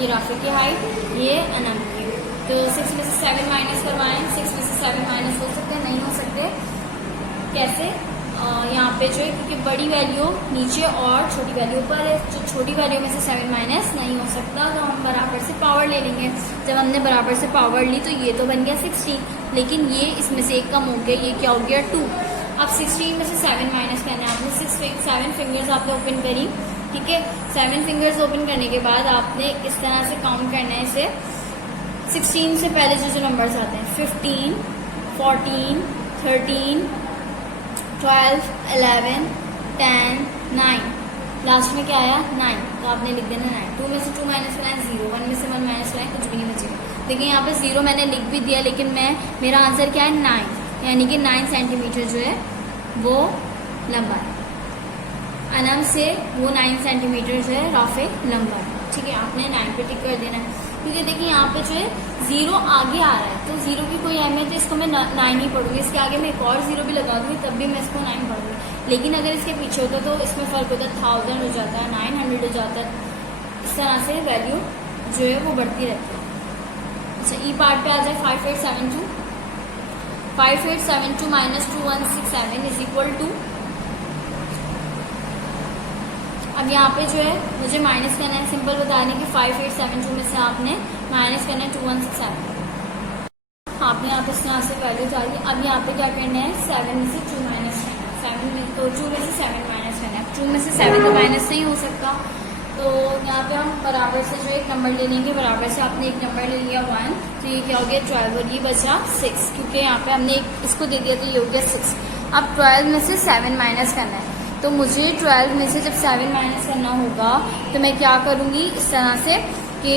ये राफे की हाइट, ये अनम की, तो 6 में से 7 माइनस करवाएं, 6 में से 7 माइनस हो सकते हैं, नहीं हो सकते, कैसे, यहाँ पे जो है क्योंकि बड़ी वैल्यू नीचे और छोटी वैल्यू ऊपर है, जो छोटी वैल्यू में से 7 माइनस नहीं हो सकता, तो हम बराबर से पावर ले लेंगे। जब हमने बराबर से पावर ली तो ये तो बन गया 16, लेकिन ये इसमें से एक कम हो गया, ये क्या हो गया 2। अब 16 में से 7 माइनस करना है, आपने 7 फिंगर्स आपने ओपन करी, ठीक है, 7 फिंगर्स ओपन करने के बाद आपने इस तरह से काउंट करना है इसे, 16 से पहले जो नंबर्स आते हैं 15, 14, 13, 12, 11, 10, 9, लास्ट में क्या आया 9, तो आपने लिख देना 9। 2 में से 2 माइनस करना है 0, 1 में से 1 माइनस करना है, कुछ भी नहीं बचेगा। देखिए यहाँ पे 0 मैंने लिख भी दिया, लेकिन मेरा आंसर क्या है 9, यानी कि 9 सेंटीमीटर जो है वो लंबा है, अनम से वो 9 सेंटीमीटर जो है राफे लंबा है, ठीक है, आपने 9 पे टिक कर देना है। क्योंकि देखिए यहाँ पे जो है 0 आगे आ रहा है तो 0 की कोई अहमियत है, इसको मैं 9 ही पढ़ूंगी, इसके आगे मैं एक और 0 भी लगा दूंगी तब भी मैं इसको 9 पढ़ूंगी, लेकिन अगर इसके पीछे होता तो इसमें फ़र्क होता है, 1000 हो जाता है, 900 हो जाता है, इस तरह से वैल्यू जो है वो बढ़ती रहती है। अच्छा, ई पार्ट पे आ जाए 5872, 5872 माइनस 2167 इज इक्वल टू, अब यहाँ पे जो है मुझे माइनस करना है, सिंपल बता दें कि 5872 में से आपने माइनस करना है 2167, आपने यहाँ पे इस तरह से वैल्यू डाली। अब यहाँ पे क्या करना है, 7 में से 2 माइनस करना है, 7 में तो 2 में से 7 माइनस करना है, 2 में से 7 तो माइनस नहीं हो सकता, तो यहाँ पे हम बराबर से जो एक नंबर ले लेंगे, बराबर से आपने एक नंबर ले लिया 1, तो ये क्या हो गया 12 और ये बचा 6, क्योंकि यहाँ पे हमने इसको दे दिया तो ये हो गया 6। अब 12 में से 7 माइनस करना है, तो मुझे 12 में से जब 7 माइनस करना होगा तो मैं क्या करूँगी इस तरह से कि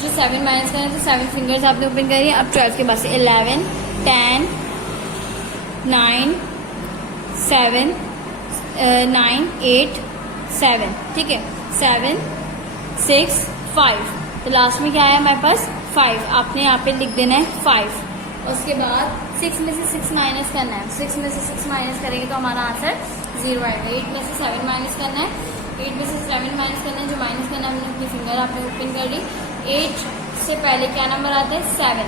जो 7 माइनस करना है तो 7 फिंगर्स आपने ओपन करिए। अब 12 के बाद से 11, 10, 9, 7, 9, 8, 7, ठीक है, 7, 6, 5, तो लास्ट में क्या आया हमारे पास 5, आपने यहाँ पे लिख देना है 5। उसके बाद 6 में से 6 माइनस करना है, 6 में से 6 माइनस करेंगे तो हमारा आंसर 0 आएगा। 8 में से 7 माइनस करना है, 8 में से 7 माइनस करना है, जो माइनस करना है हमने अपनी फिंगर आपने ओपन कर ली। 8 से पहले क्या नंबर आता है 7,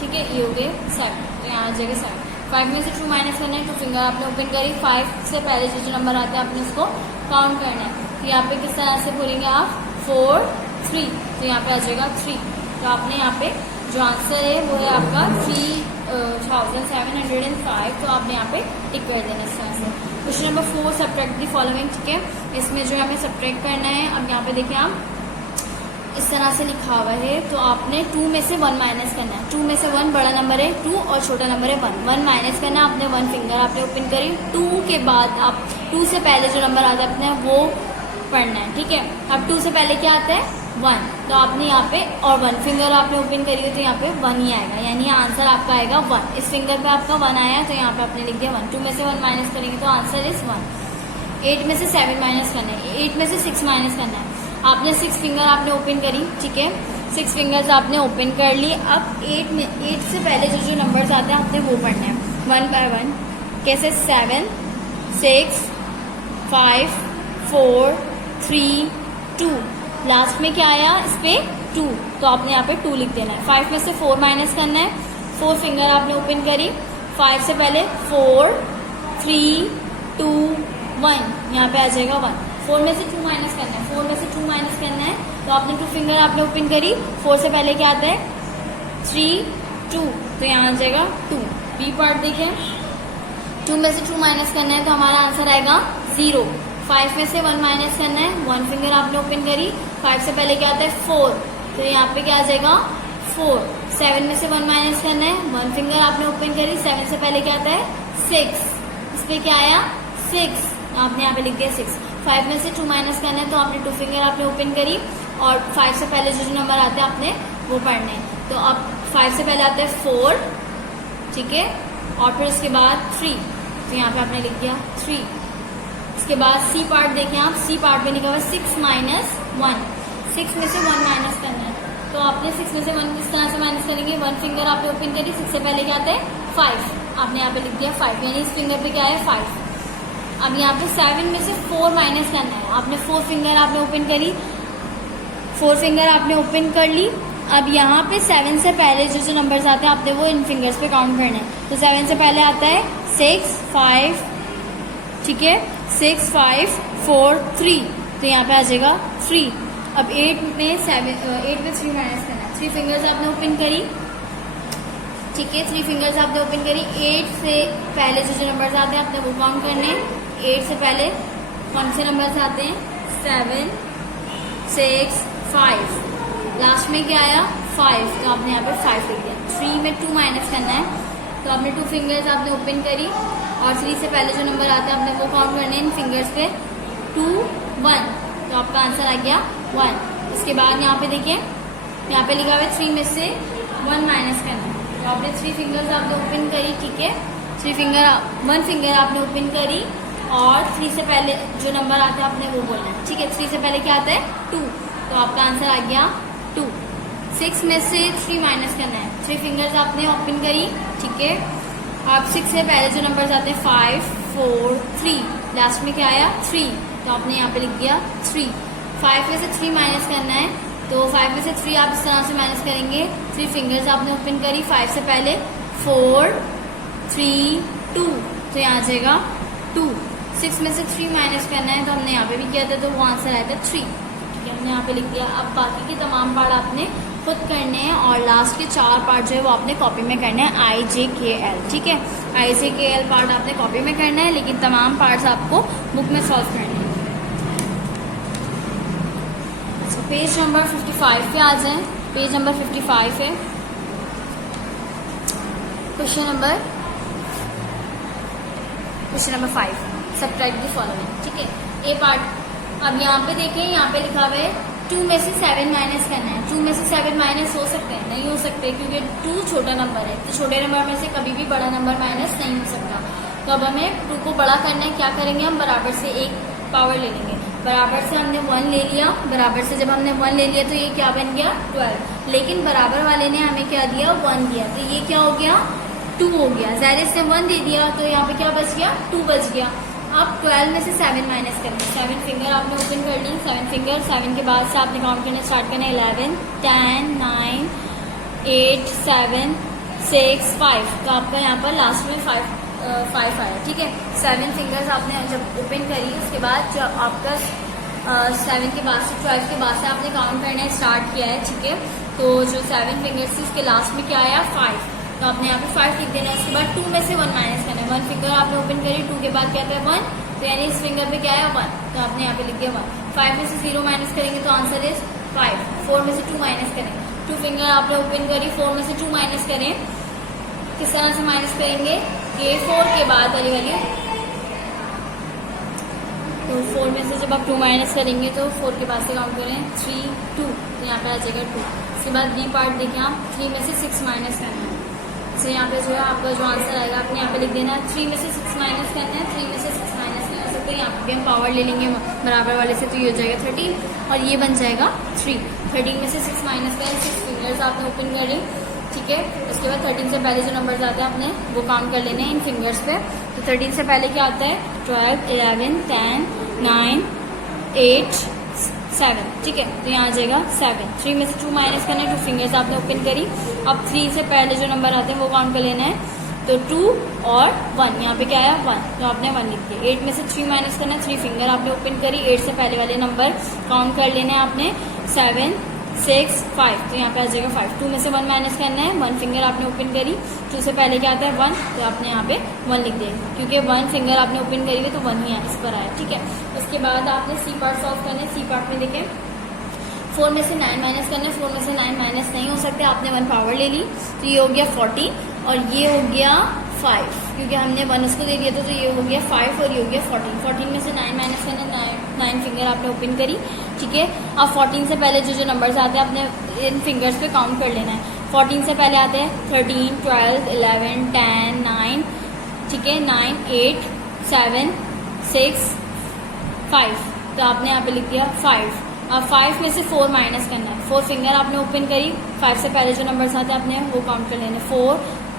ठीक है, ये हो गए 7, तो यहाँ आ जाएगा 7। 5 में से 2 माइनस करना है, 2 फिंगर आपने ओपन करी, 5 से पहले जो नंबर आता है आपने उसको काउंट करना है। तो यहाँ पे किस तरह से बोलेंगे आप 4, 3, तो यहाँ पे आ जाएगा 3, तो आपने यहाँ पे जो आंसर है वो है आपका 3000। 6705, तो आपने यहाँ पे टिक कर देना इस तरह से। Question number 4, subtract the following, ठीक है। इसमें जो हमें सब्ट्रैक्ट करना है, अब यहाँ पे देखिए आप इस तरह से लिखा हुआ है, तो आपने 2 में से 1 माइनस करना है। 2 में से 1 बड़ा नंबर है 2 और छोटा नंबर है 1। 1 माइनस करना, आपने 1 फिंगर आपने ओपन करी। 2 के बाद आप 2 से पहले जो नंबर आता है अपने वो पढ़ना है, ठीक है। अब 2 से पहले क्या आता है 1, तो आपने यहाँ पे और 1 फिंगर आपने ओपन करी हो तो यहाँ पे 1 ही आएगा, यानी आंसर आपका आएगा 1। इस फिंगर पे आपका 1 आया तो यहाँ पे आपने लिख दिया 1। 2 में से 1 माइनस करेंगे तो आंसर इज 1। 8 में से 7 माइनस करना है, 8 में से 6 माइनस करना है। आपने 6 फिंगर आपने ओपन करी, ठीक है। 6 फिंगर्स आपने ओपन कर ली। अब 8 से पहले जो नंबर्स आते हैं आपने वो पढ़ना है 1 बाय 1। कैसे? 7 6 5 4 3 2। लास्ट में क्या आया इस पे 2, तो आपने यहाँ पे 2 लिख देना है। 5 में से 4 माइनस करना है। 4 फिंगर आपने ओपन करी। 5 से पहले 4 3 2 1, यहाँ पे आ जाएगा 1। 4 में से 2 माइनस करना है। 4 में से 2 माइनस करना है तो आपने 2 फिंगर आपने ओपन करी। 4 से पहले क्या आता है 3 2, तो यहाँ आ जाएगा 2। बी पार्ट देखें, 2 में से 2 माइनस करना है तो हमारा आंसर आएगा 0। 5 में से 1 माइनस करना है, 1 फिंगर आपने ओपन करी। 5 से पहले क्या आता है 4, तो यहाँ पे क्या आ जाएगा 4। 7 में से 1 माइनस करना है, 1 फिंगर आपने ओपन करी। 7 से पहले क्या आता है 6, इस पे क्या आया 6, आपने यहाँ पे लिख दिया 6। 5 में से 2 माइनस करना है तो आपने 2 फिंगर आपने ओपन करी और 5 से पहले जो नंबर आते हैं आपने वो पढ़ने हैं। तो अब 5 से पहले आता है 4, ठीक है, और फिर उसके बाद 3, तो यहाँ पे आपने लिख दिया 3। इसके बाद सी पार्ट देखें आप, सी पार्ट में लिखा हुआ 6 माइनस 1। 6 में से 1 माइनस करना है तो आपने 6 में से 1 किस तरह से माइनस करेंगे, 1 फिंगर आपने ओपन करी। 6 से पहले क्या आता है 5, आपने यहाँ पे लिख दिया 5, यानी इस फिंगर पे क्या है 5। अब यहाँ पे 7 में से 4 माइनस करना है। आपने 4 फिंगर आपने ओपन करी, 4 फिंगर आपने ओपन कर ली। अब यहाँ पे 7 से पहले जो नंबर्स आते हैं आपने वो इन फिंगर्स पे काउंट करना है। तो 7 से पहले आता है 6 5, ठीक है, 6 5 4 3, तो यहाँ पे आ जाएगा 3। अब 8 में 3 माइनस करना है। 3 फिंगर्स आपने ओपन करी, ठीक है, 3 फिंगर्स आपने ओपन करी। 8 से पहले जो नंबर्स आते हैं आपने वो काउंट करने हैं। 8 से पहले कौन से नंबर्स आते हैं 7 6 5, लास्ट में क्या आया 5, तो आपने यहाँ पे 5 लिख दिया। 3 में 2 माइनस करना है तो आपने 2 फिंगर्स आपने ओपन करी और 3 से पहले जो नंबर आता है आपने वो काउंट करने हैं इन फिंगर्स पे 2 1, तो आपका आंसर आ गया 1। इसके बाद यहाँ पे देखिए, यहाँ पे लिखा हुआ है 3 में से 1 माइनस करना है, तो आपने 3 फिंगर्स आपने ओपन करी, ठीक है। 1 फिंगर आपने ओपन करी और 3 से पहले जो नंबर आता है आपने वो बोलना है, ठीक है। 3 से पहले क्या आता है 2, तो आपका आंसर आ गया 2। 6 में से 3 माइनस करना है। 3 फिंगर्स आपने ओपन करी, ठीक है। आप 6 से पहले जो नंबर्स आते हैं 5 4 3, लास्ट में क्या आया 3, तो आपने यहाँ पे लिख दिया 3। 5 में से 3 माइनस करना है तो 5 में से 3 आप इस तरह से माइनस करेंगे। 3 फिंगर्स आपने ओपन करी, 5 से पहले 4 3 2, तो यहाँ आ जाएगा 2। 6 में से 3 माइनस करना है तो हमने यहाँ पे भी किया था तो वो आंसर आया था 3, ठीक है, हमने यहाँ पे लिख दिया। अब बाकी के तमाम पार्ट आपने खुद करने हैं और लास्ट के 4 पार्ट जो है वो आपने कॉपी में करना है IJKL, ठीक है। IJKL पार्ट आपने कॉपी में करना है लेकिन तमाम पार्ट्स आपको बुक में सॉल्व करने हैं। तो पेज नंबर 55 पे आ जाएं। पेज नंबर 55 है, question number 5, subtract the following, ठीक है, ए पार्ट। अब यहाँ पे देखें, यहाँ पे लिखा हुआ है 2 में से 7 माइनस करना है। 2 में से 7 माइनस हो सकते हैं, नहीं हो सकते क्योंकि 2 छोटा नंबर है, तो छोटे नंबर में से कभी भी बड़ा नंबर माइनस नहीं हो सकता। तो अब हमें 2 को बड़ा करना है, क्या करेंगे हम बराबर से 1 पावर ले लेंगे। बराबर से हमने 1 ले लिया, बराबर से जब हमने 1 ले लिया तो ये क्या बन गया 12, लेकिन बराबर वाले ने हमें क्या दिया 1 दिया, तो ये क्या हो गया 2 हो गया। ज़ाहिर से 1 दे दिया तो यहाँ पे क्या बच गया 2 बच गया। अब 12 में से 7 माइनस करना है। 7 फिंगर आपने ओपन कर ली, 7 फिंगर, 7 के बाद से आपने काउंट करना स्टार्ट करना है 11 10 9 8 7 6 5, तो आपका यहाँ पर लास्ट में 5 आया, ठीक है। 7 फिंगर्स आपने जब ओपन करी उसके बाद जो आपका 7 के बाद से 12 के बाद से आपने काउंट करना स्टार्ट किया है, ठीक है। तो जो 7 फिंगर्स थी उसके लास्ट में क्या आया 5, तो आपने यहाँ पे 5 लिख देना है। उसके बाद 2 में से 1 माइनस करना है, 1 फिंगर आपने ओपन करी, 2 के बाद क्या आता है 1, तो यानी इस फिंगर पे क्या है 1, तो आपने यहाँ पे लिख दिया 1। 5 में से 0 माइनस करेंगे तो आंसर इज 5। 4 में से 2 माइनस करेंगे, 2 फिंगर आपने ओपन करी, 4 में से 2 माइनस करें, किस तरह से माइनस करेंगे कि 4 के बाद वाली वैल्यू, तो 4 में से जब आप 2 माइनस करेंगे तो 4 के बाद से काउंट करें 3 2, तो यहाँ पे आ जाएगा 2। उसके बाद बी पार्ट देखें आप, 3 में से 6 माइनस करना है, तो यहाँ पे जो है आपका जो आंसर आएगा आपने यहाँ पे लिख देना है 3 में से 6 माइनस करना है, 3 में से 6 माइनस नहीं हो सकता, यहाँ पे हम पावर ले लेंगे बराबर वाले से, तो ये हो जाएगा 13 और ये बन जाएगा 3। 13 में से 6 माइनस करें, 6 फिंगर्स आपने ओपन कर ली, ठीक है। उसके बाद 13 से पहले जो नंबर्स आते हैं आपने वो काउंट कर लेने हैं इन फिंगर्स पे। तो 13 से पहले क्या आता है 12, 11, 10, 9, 8, 7, ठीक है, तो यहाँ आ जाएगा 7। 3 में से 2 माइनस करना है, 2 फिंगर्स आपने ओपन करी, अब 3 से पहले जो नंबर आते हैं वो काउंट कर लेना है, तो 2 और 1, यहाँ पे क्या है 1, तो आपने 1 लिख दिया। 8 में से 3 माइनस करना है, 3 फिंगर आपने ओपन करी, 8 से पहले वाले नंबर काउंट कर लेने हैं आपने, 7, 6, 5, तो यहाँ पे आ जाएगा 5। 2 में से 1 माइनस करना है, 1 फिंगर आपने ओपन करी, 2 से पहले क्या आता है 1, तो आपने यहाँ पे 1 लिख दिया, क्योंकि 1 फिंगर आपने ओपन करी हुई तो 1 ही इस पर आया, ठीक है। उसके बाद आपने सी पार्ट सॉल्व करना है। सी पार्ट में देखें 4 में से 9 माइनस करना है, 4 में से 9 माइनस नहीं हो सकते, आपने 1 पावर ले ली, तो ये हो गया 40 और ये हो गया 5, क्योंकि हमने 1 उसको दे दिया था, तो ये हो गया 5 और ये हो गया 14। 14 में से 9 माइनस करना है, 9 फिंगर आपने ओपन करी, ठीक है। अब 14 से पहले जो नंबर्स आते हैं आपने इन फिंगर्स पे काउंट कर लेना है। 14 से पहले आते हैं 13, 12, 11, 10, 9, ठीक है, 9, 8, 7, 6, 5, तो आपने यहाँ पे लिख दिया 5। अब 5 में से 4 माइनस करना है, 4 फिंगर आपने ओपन करी, 5 से पहले जो नंबर्स आते हैं आपने वो काउंट कर लेना है, 4,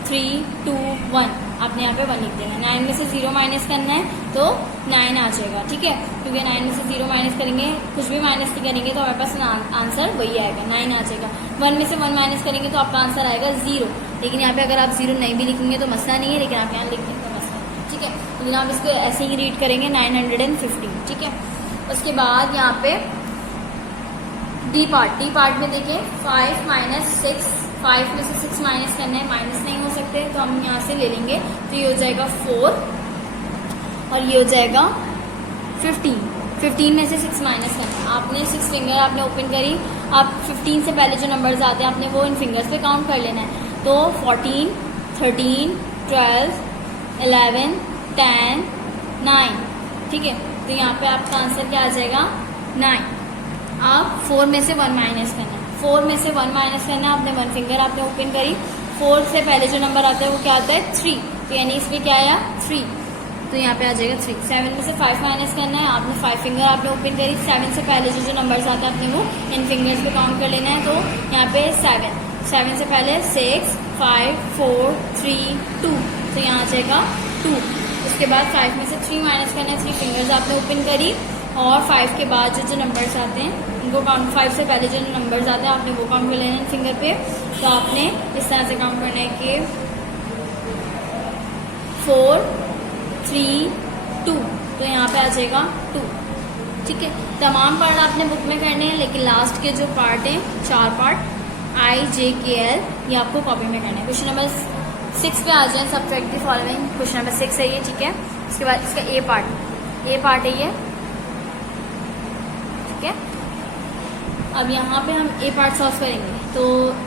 3, 2, 1, आपने यहाँ पे 1 लिख देना है। 9 में से 0 माइनस करना है तो 9 आ जाएगा, ठीक है, क्योंकि 9 में से 0 माइनस करेंगे, कुछ भी माइनस नहीं करेंगे तो हमारे पास आंसर वही आएगा, 9 आ जाएगा। 1 में से 1 माइनस करेंगे तो आपका आंसर आएगा 0, लेकिन यहाँ पे अगर आप 0 नहीं भी लिखेंगे तो मसला नहीं है, लेकिन आप यहाँ लिख देंगे तो मसला, ठीक है। लेकिन आप इसको ऐसे ही रीड करेंगे 915, ठीक है। उसके बाद यहाँ पे डी पार्ट में देखें 5 माइनस 6, 5 में से 6 माइनस करना है, माइनस नहीं हो सकते तो हम यहाँ से ले लेंगे, तो ये हो जाएगा 4 और ये हो जाएगा 15। 15 में से 6 माइनस करना है, आपने 6 फिंगर आपने ओपन करी, आप 15 से पहले जो नंबर्स आते हैं आपने वो इन फिंगर्स पे काउंट कर लेना है, तो 14, 13, 12, 11, 10, 9, ठीक है, तो यहाँ पे आपका आंसर क्या आ जाएगा 9। अब 4 में से 1 माइनस करना है, 4 में से 1 माइनस करना है, आपने 1 फिंगर आपने ओपन करी, 4 से पहले जो नंबर आता है वो क्या आता है 3, तो यानी इसमें क्या आया 3, तो यहाँ पे आ जाएगा 3। 7 में से 5 माइनस करना है, आपने 5 फिंगर आपने ओपन करी, 7 से पहले जो नंबर्स आते हैं आपने वो इन फिंगर्स पे काउंट कर लेना है, तो यहाँ पे 7 से पहले 6, 5, 4, 3, 2, तो यहाँ आ जाएगा 2। उसके बाद 5 में से 3 माइनस करना है, 3 फिंगर्स आपने ओपन करी, और 5 के बाद जो नंबर्स आते हैं उनको काउंट, 5 से पहले जो नंबर्स आते हैं आपने वो काउंट कर लेना है फिंगर पे, तो आपने इस तरह से काउंट करना है कि 4, 3, 2, तो यहाँ पे आ जाएगा 2, ठीक है। तमाम पार्ट आपने बुक में करने हैं, लेकिन लास्ट के जो पार्ट हैं 4 पार्ट IJKL ये आपको कॉपी में करना है। क्वेश्चन नंबर 6 पे आ जाए, subtract the following, question number 6 है ये, ठीक है। उसके बाद इसका ए पार्ट है ये, ठीक है। अब यहाँ पे हम ए पार्ट सॉल्व करेंगे, तो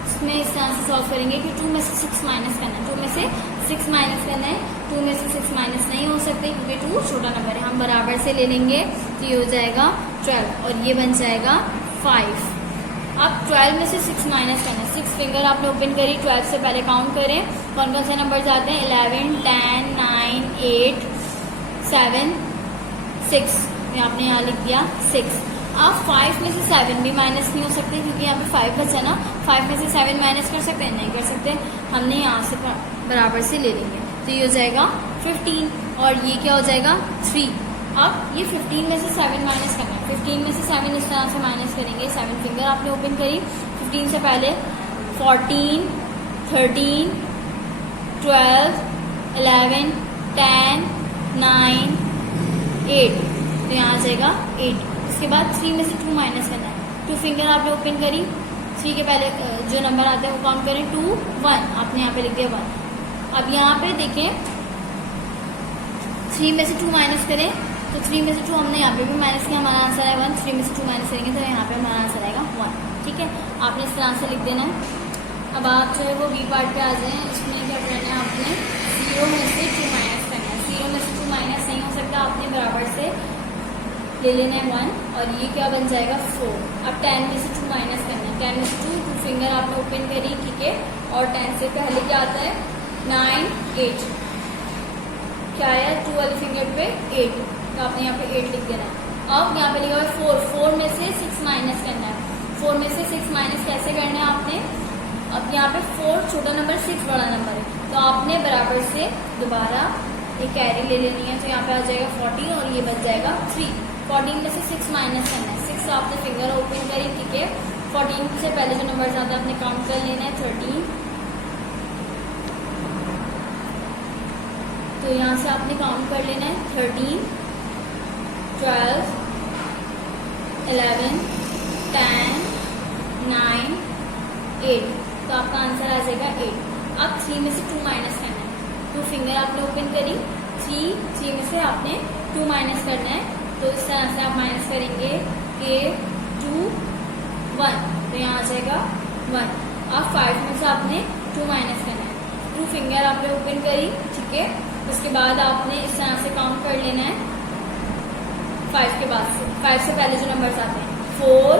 इसमें इस तरह से सॉल्व करेंगे कि 2 में से 6 माइनस करना है, 2 में से 6 माइनस करना है, 2 में से 6 माइनस नहीं हो सकते क्योंकि 2 छोटा नंबर है, हम बराबर से ले लेंगे, तो ये हो जाएगा 12 और ये बन जाएगा 5। अब 12 में से 6 माइनस करना है, 6 फिंगर आपने ओपन करी, 12 से पहले काउंट करें कौन कौन से नंबर आते हैं, 11, 10, 9, 8, 7, 6, आपने यहाँ लिख दिया 6। अब 5 में से 7 भी माइनस नहीं हो सकते क्योंकि यहाँ पे 5 बचा ना, 5 में से 7 माइनस कर सकते हैं, नहीं कर सकते, हमने यहाँ से बराबर से ले लेंगे, तो ये हो जाएगा 15 और ये क्या हो जाएगा 3। अब ये 15 में से 7 माइनस करना है, 15 में से 7 इस तरह से माइनस करेंगे, 7 फिंगर आपने ओपन करी, 15 से पहले 14, 13, 12, 11, 10, 9, 8, तो यहाँ आ जाएगा 8। उसके बाद 3 में से 2 माइनस करना है, 2 फिंगर आपने ओपन करी, 3 के पहले जो नंबर आते हैं वो काउंट करें, 2, 1, आपने यहाँ पे लिख दिया 1। अब यहाँ पे देखें 3 में से 2 माइनस करें तो 3 में से 2 हमने यहाँ पे भी माइनस किया, हमारा आंसर है 1। 3 में से 2 माइनस करेंगे तो यहाँ पे हमारा आंसर आएगा 1। ठीक है, आपने इस तरह से लिख देना है। अब आप जो है वो बी पार्ट पे आ जाएं। इसमें क्या करना है, आपने 0 में से 2 माइनस करना है। 0 में से 2 माइनस नहीं हो सकता, आपने बराबर से ले लेना है 1 और ये क्या बन जाएगा 4। अब 10 में से 2 माइनस करना है। 10 में से 2 फिंगर आपने ओपन करी, ठीक है, और 10 से पहले क्या आता है 9 8, क्या है 2 वाले फिंगर पे 8, तो आपने यहाँ पे 8 लिख देना है। अब यहाँ पे लिखा हुआ है 4 में से 6 माइनस करना है। 4 में से 6 माइनस कैसे करना है आपने, अब यहाँ पे 4 छोटा नंबर 6 बड़ा नंबर है, तो आपने बराबर से दोबारा एक कैरी ले लेनी है, तो यहाँ पे आ जाएगा 14 और ये बच जाएगा 3। 14 में से 6 माइनस करना है। 6 आपने फिंगर ओपन करी, ठीक है, 14 से पहले जो नंबर आता है आपने काउंट कर लेना है 13, तो यहाँ से आपने काउंट कर लेना है 13 12 11 10 9 8, तो आपका आंसर आ जाएगा 8। अब 3 में से 2 माइनस करना है, 2 फिंगर आपने ओपन करी, 3 में से आपने 2 माइनस करना है, तो इस तरह से आप माइनस करेंगे कि 2 1, तो यहाँ आ जाएगा 1। अब 5 में से आपने 2 माइनस करना है, 2 फिंगर आपने ओपन करी, ठीक है, उसके बाद आपने इस तरह से काउंट कर लेना है 5 के बाद से, 5 से पहले जो नंबर्स आते हैं 4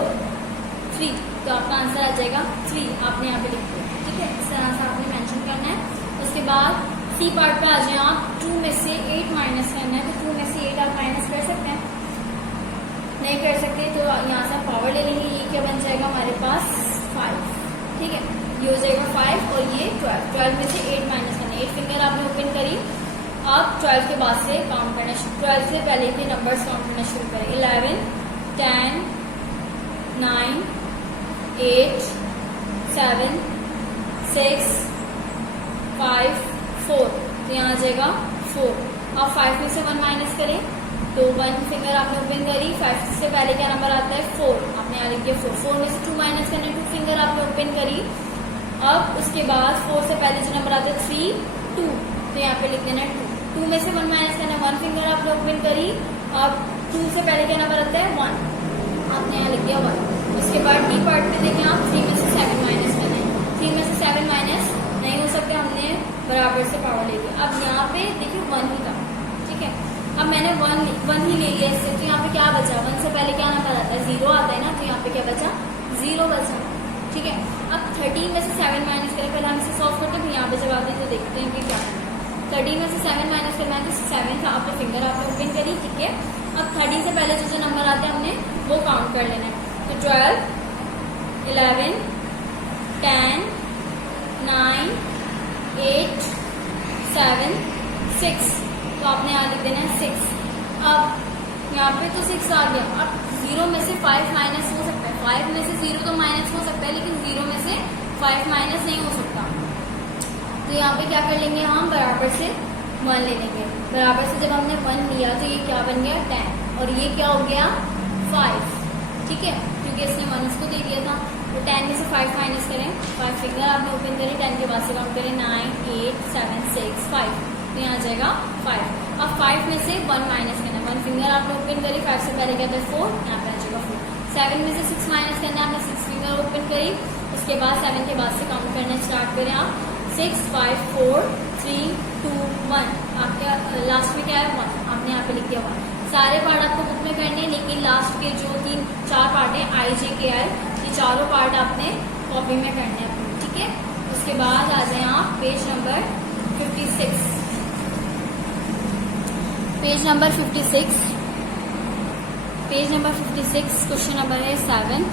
3, तो आपका आंसर आ जाएगा 3, आपने यहाँ पे लिख दिया, ठीक है, इस तरह से आपने मेंशन करना है। उसके बाद सी पार्ट पे आ जाए आप, 2 में से 8 माइनस करना है, तो 2 में से 8 आप माइनस कर सकते हैं, नहीं कर सकते तो यहाँ से आप पावर ले लेंगे, ये क्या बन जाएगा हमारे पास 5, ठीक है, ये हो जाएगा 5 और ये 12। 12 में से 8 माइनस करना है, 8 फिंगर आपने ओपन करी, अब 12 के बाद से काउंट करना शुरू, 12 से पहले के नंबर्स काउंट करना शुरू करें, 11 10 9 8 7 6 5 4, तो यहाँ आ जाएगा 4। अब 5 में से 1 माइनस करें, तो 1 फिंगर आपने ओपन करी, 5 से पहले क्या नंबर आता है 4, आपने यहाँ लिख दिया 4। 4 में से 2 माइनस करना है, 2 फिंगर आपने ओपन करी, अब उसके बाद 4 से पहले जो नंबर आता है 3 2, तो यहाँ पे लिख देना है 2। 2 में से 1 माइनस करना है, 1 फिंगर आपने ओपन करी, अब 2 से पहले क्या नंबर आता है 1, आपने यहाँ लिख दिया 1। उसके बाद डी पार्ट पे देखें आप, 3 में से 7 माइनस करना है, 3 में से 7 माइनस नहीं हो सकता, हमने बराबर से पावर ले लिया। अब यहाँ पे देखिए 1 ही था, ठीक है, अब मैंने 1 ही ले लिया इससे, तो यहाँ पे क्या बचा, 1 से पहले क्या नंबर आता है 0 आता है ना, तो यहाँ पे क्या बचा 0 बचा, ठीक है। अब 13 में से 7 माइनस करें, पहले हम इसे सॉल्व करते हैं, फिर यहाँ पे जब आते हैं तो देखते हैं कि क्या है। 13 में से 7 माइनस करना है, तो 7 था, आपने फिंगर आपने ओपन करी, ठीक है। अब 30 से पहले जो नंबर आते हैं हमने वो काउंट कर लेना है, तो 12 11 10 9 8 7 6, तो आपने यहाँ लिख देना है 6। अब यहाँ पे तो 6 आ गया, अब 0 में से 5 माइनस हो सकता है, 5 में से 0 तो माइनस हो सकता है, लेकिन 0 में से 5 माइनस नहीं हो सकता, तो यहाँ पे क्या कर लेंगे हम बराबर से 1 ले लेंगे। बराबर से जब हमने 1 लिया तो ये क्या बन गया 10 और ये क्या हो गया 5, ठीक है, क्योंकि इसने 1 इसको दे दिया था। तो 10 में से 5 माइनस करें, 5 फिंगर आपने ओपन करें, 10 के बाद से काउंट करें 9 8 7 6 5, तो यहाँ आ जाएगा 5। अब 5 में से 1 माइनस करना है, 1 फिंगर आपने ओपन करी, 5 से पहले क्या था 4, यहाँ पे आ जाएगा 4। 7 में से 6 माइनस करना है, आपने 6 फिंगर ओपन करी, उसके बाद 7 के बाद से काउंट करना स्टार्ट करें आप, 6 5 4 3 2 1, आपके लास्ट में क्या है 1, आपने यहाँ पे लिख दिया 1। सारे पार्ट आपको बुक में करने हैं, लेकिन लास्ट के जो 3-4 पार्ट है आई जे के आई, ये चारों पार्ट आपने कॉपी में करने हैं अपने, ठीक है। उसके बाद आ जाए आप page number 56, page number 56, page number 56, question number है 7।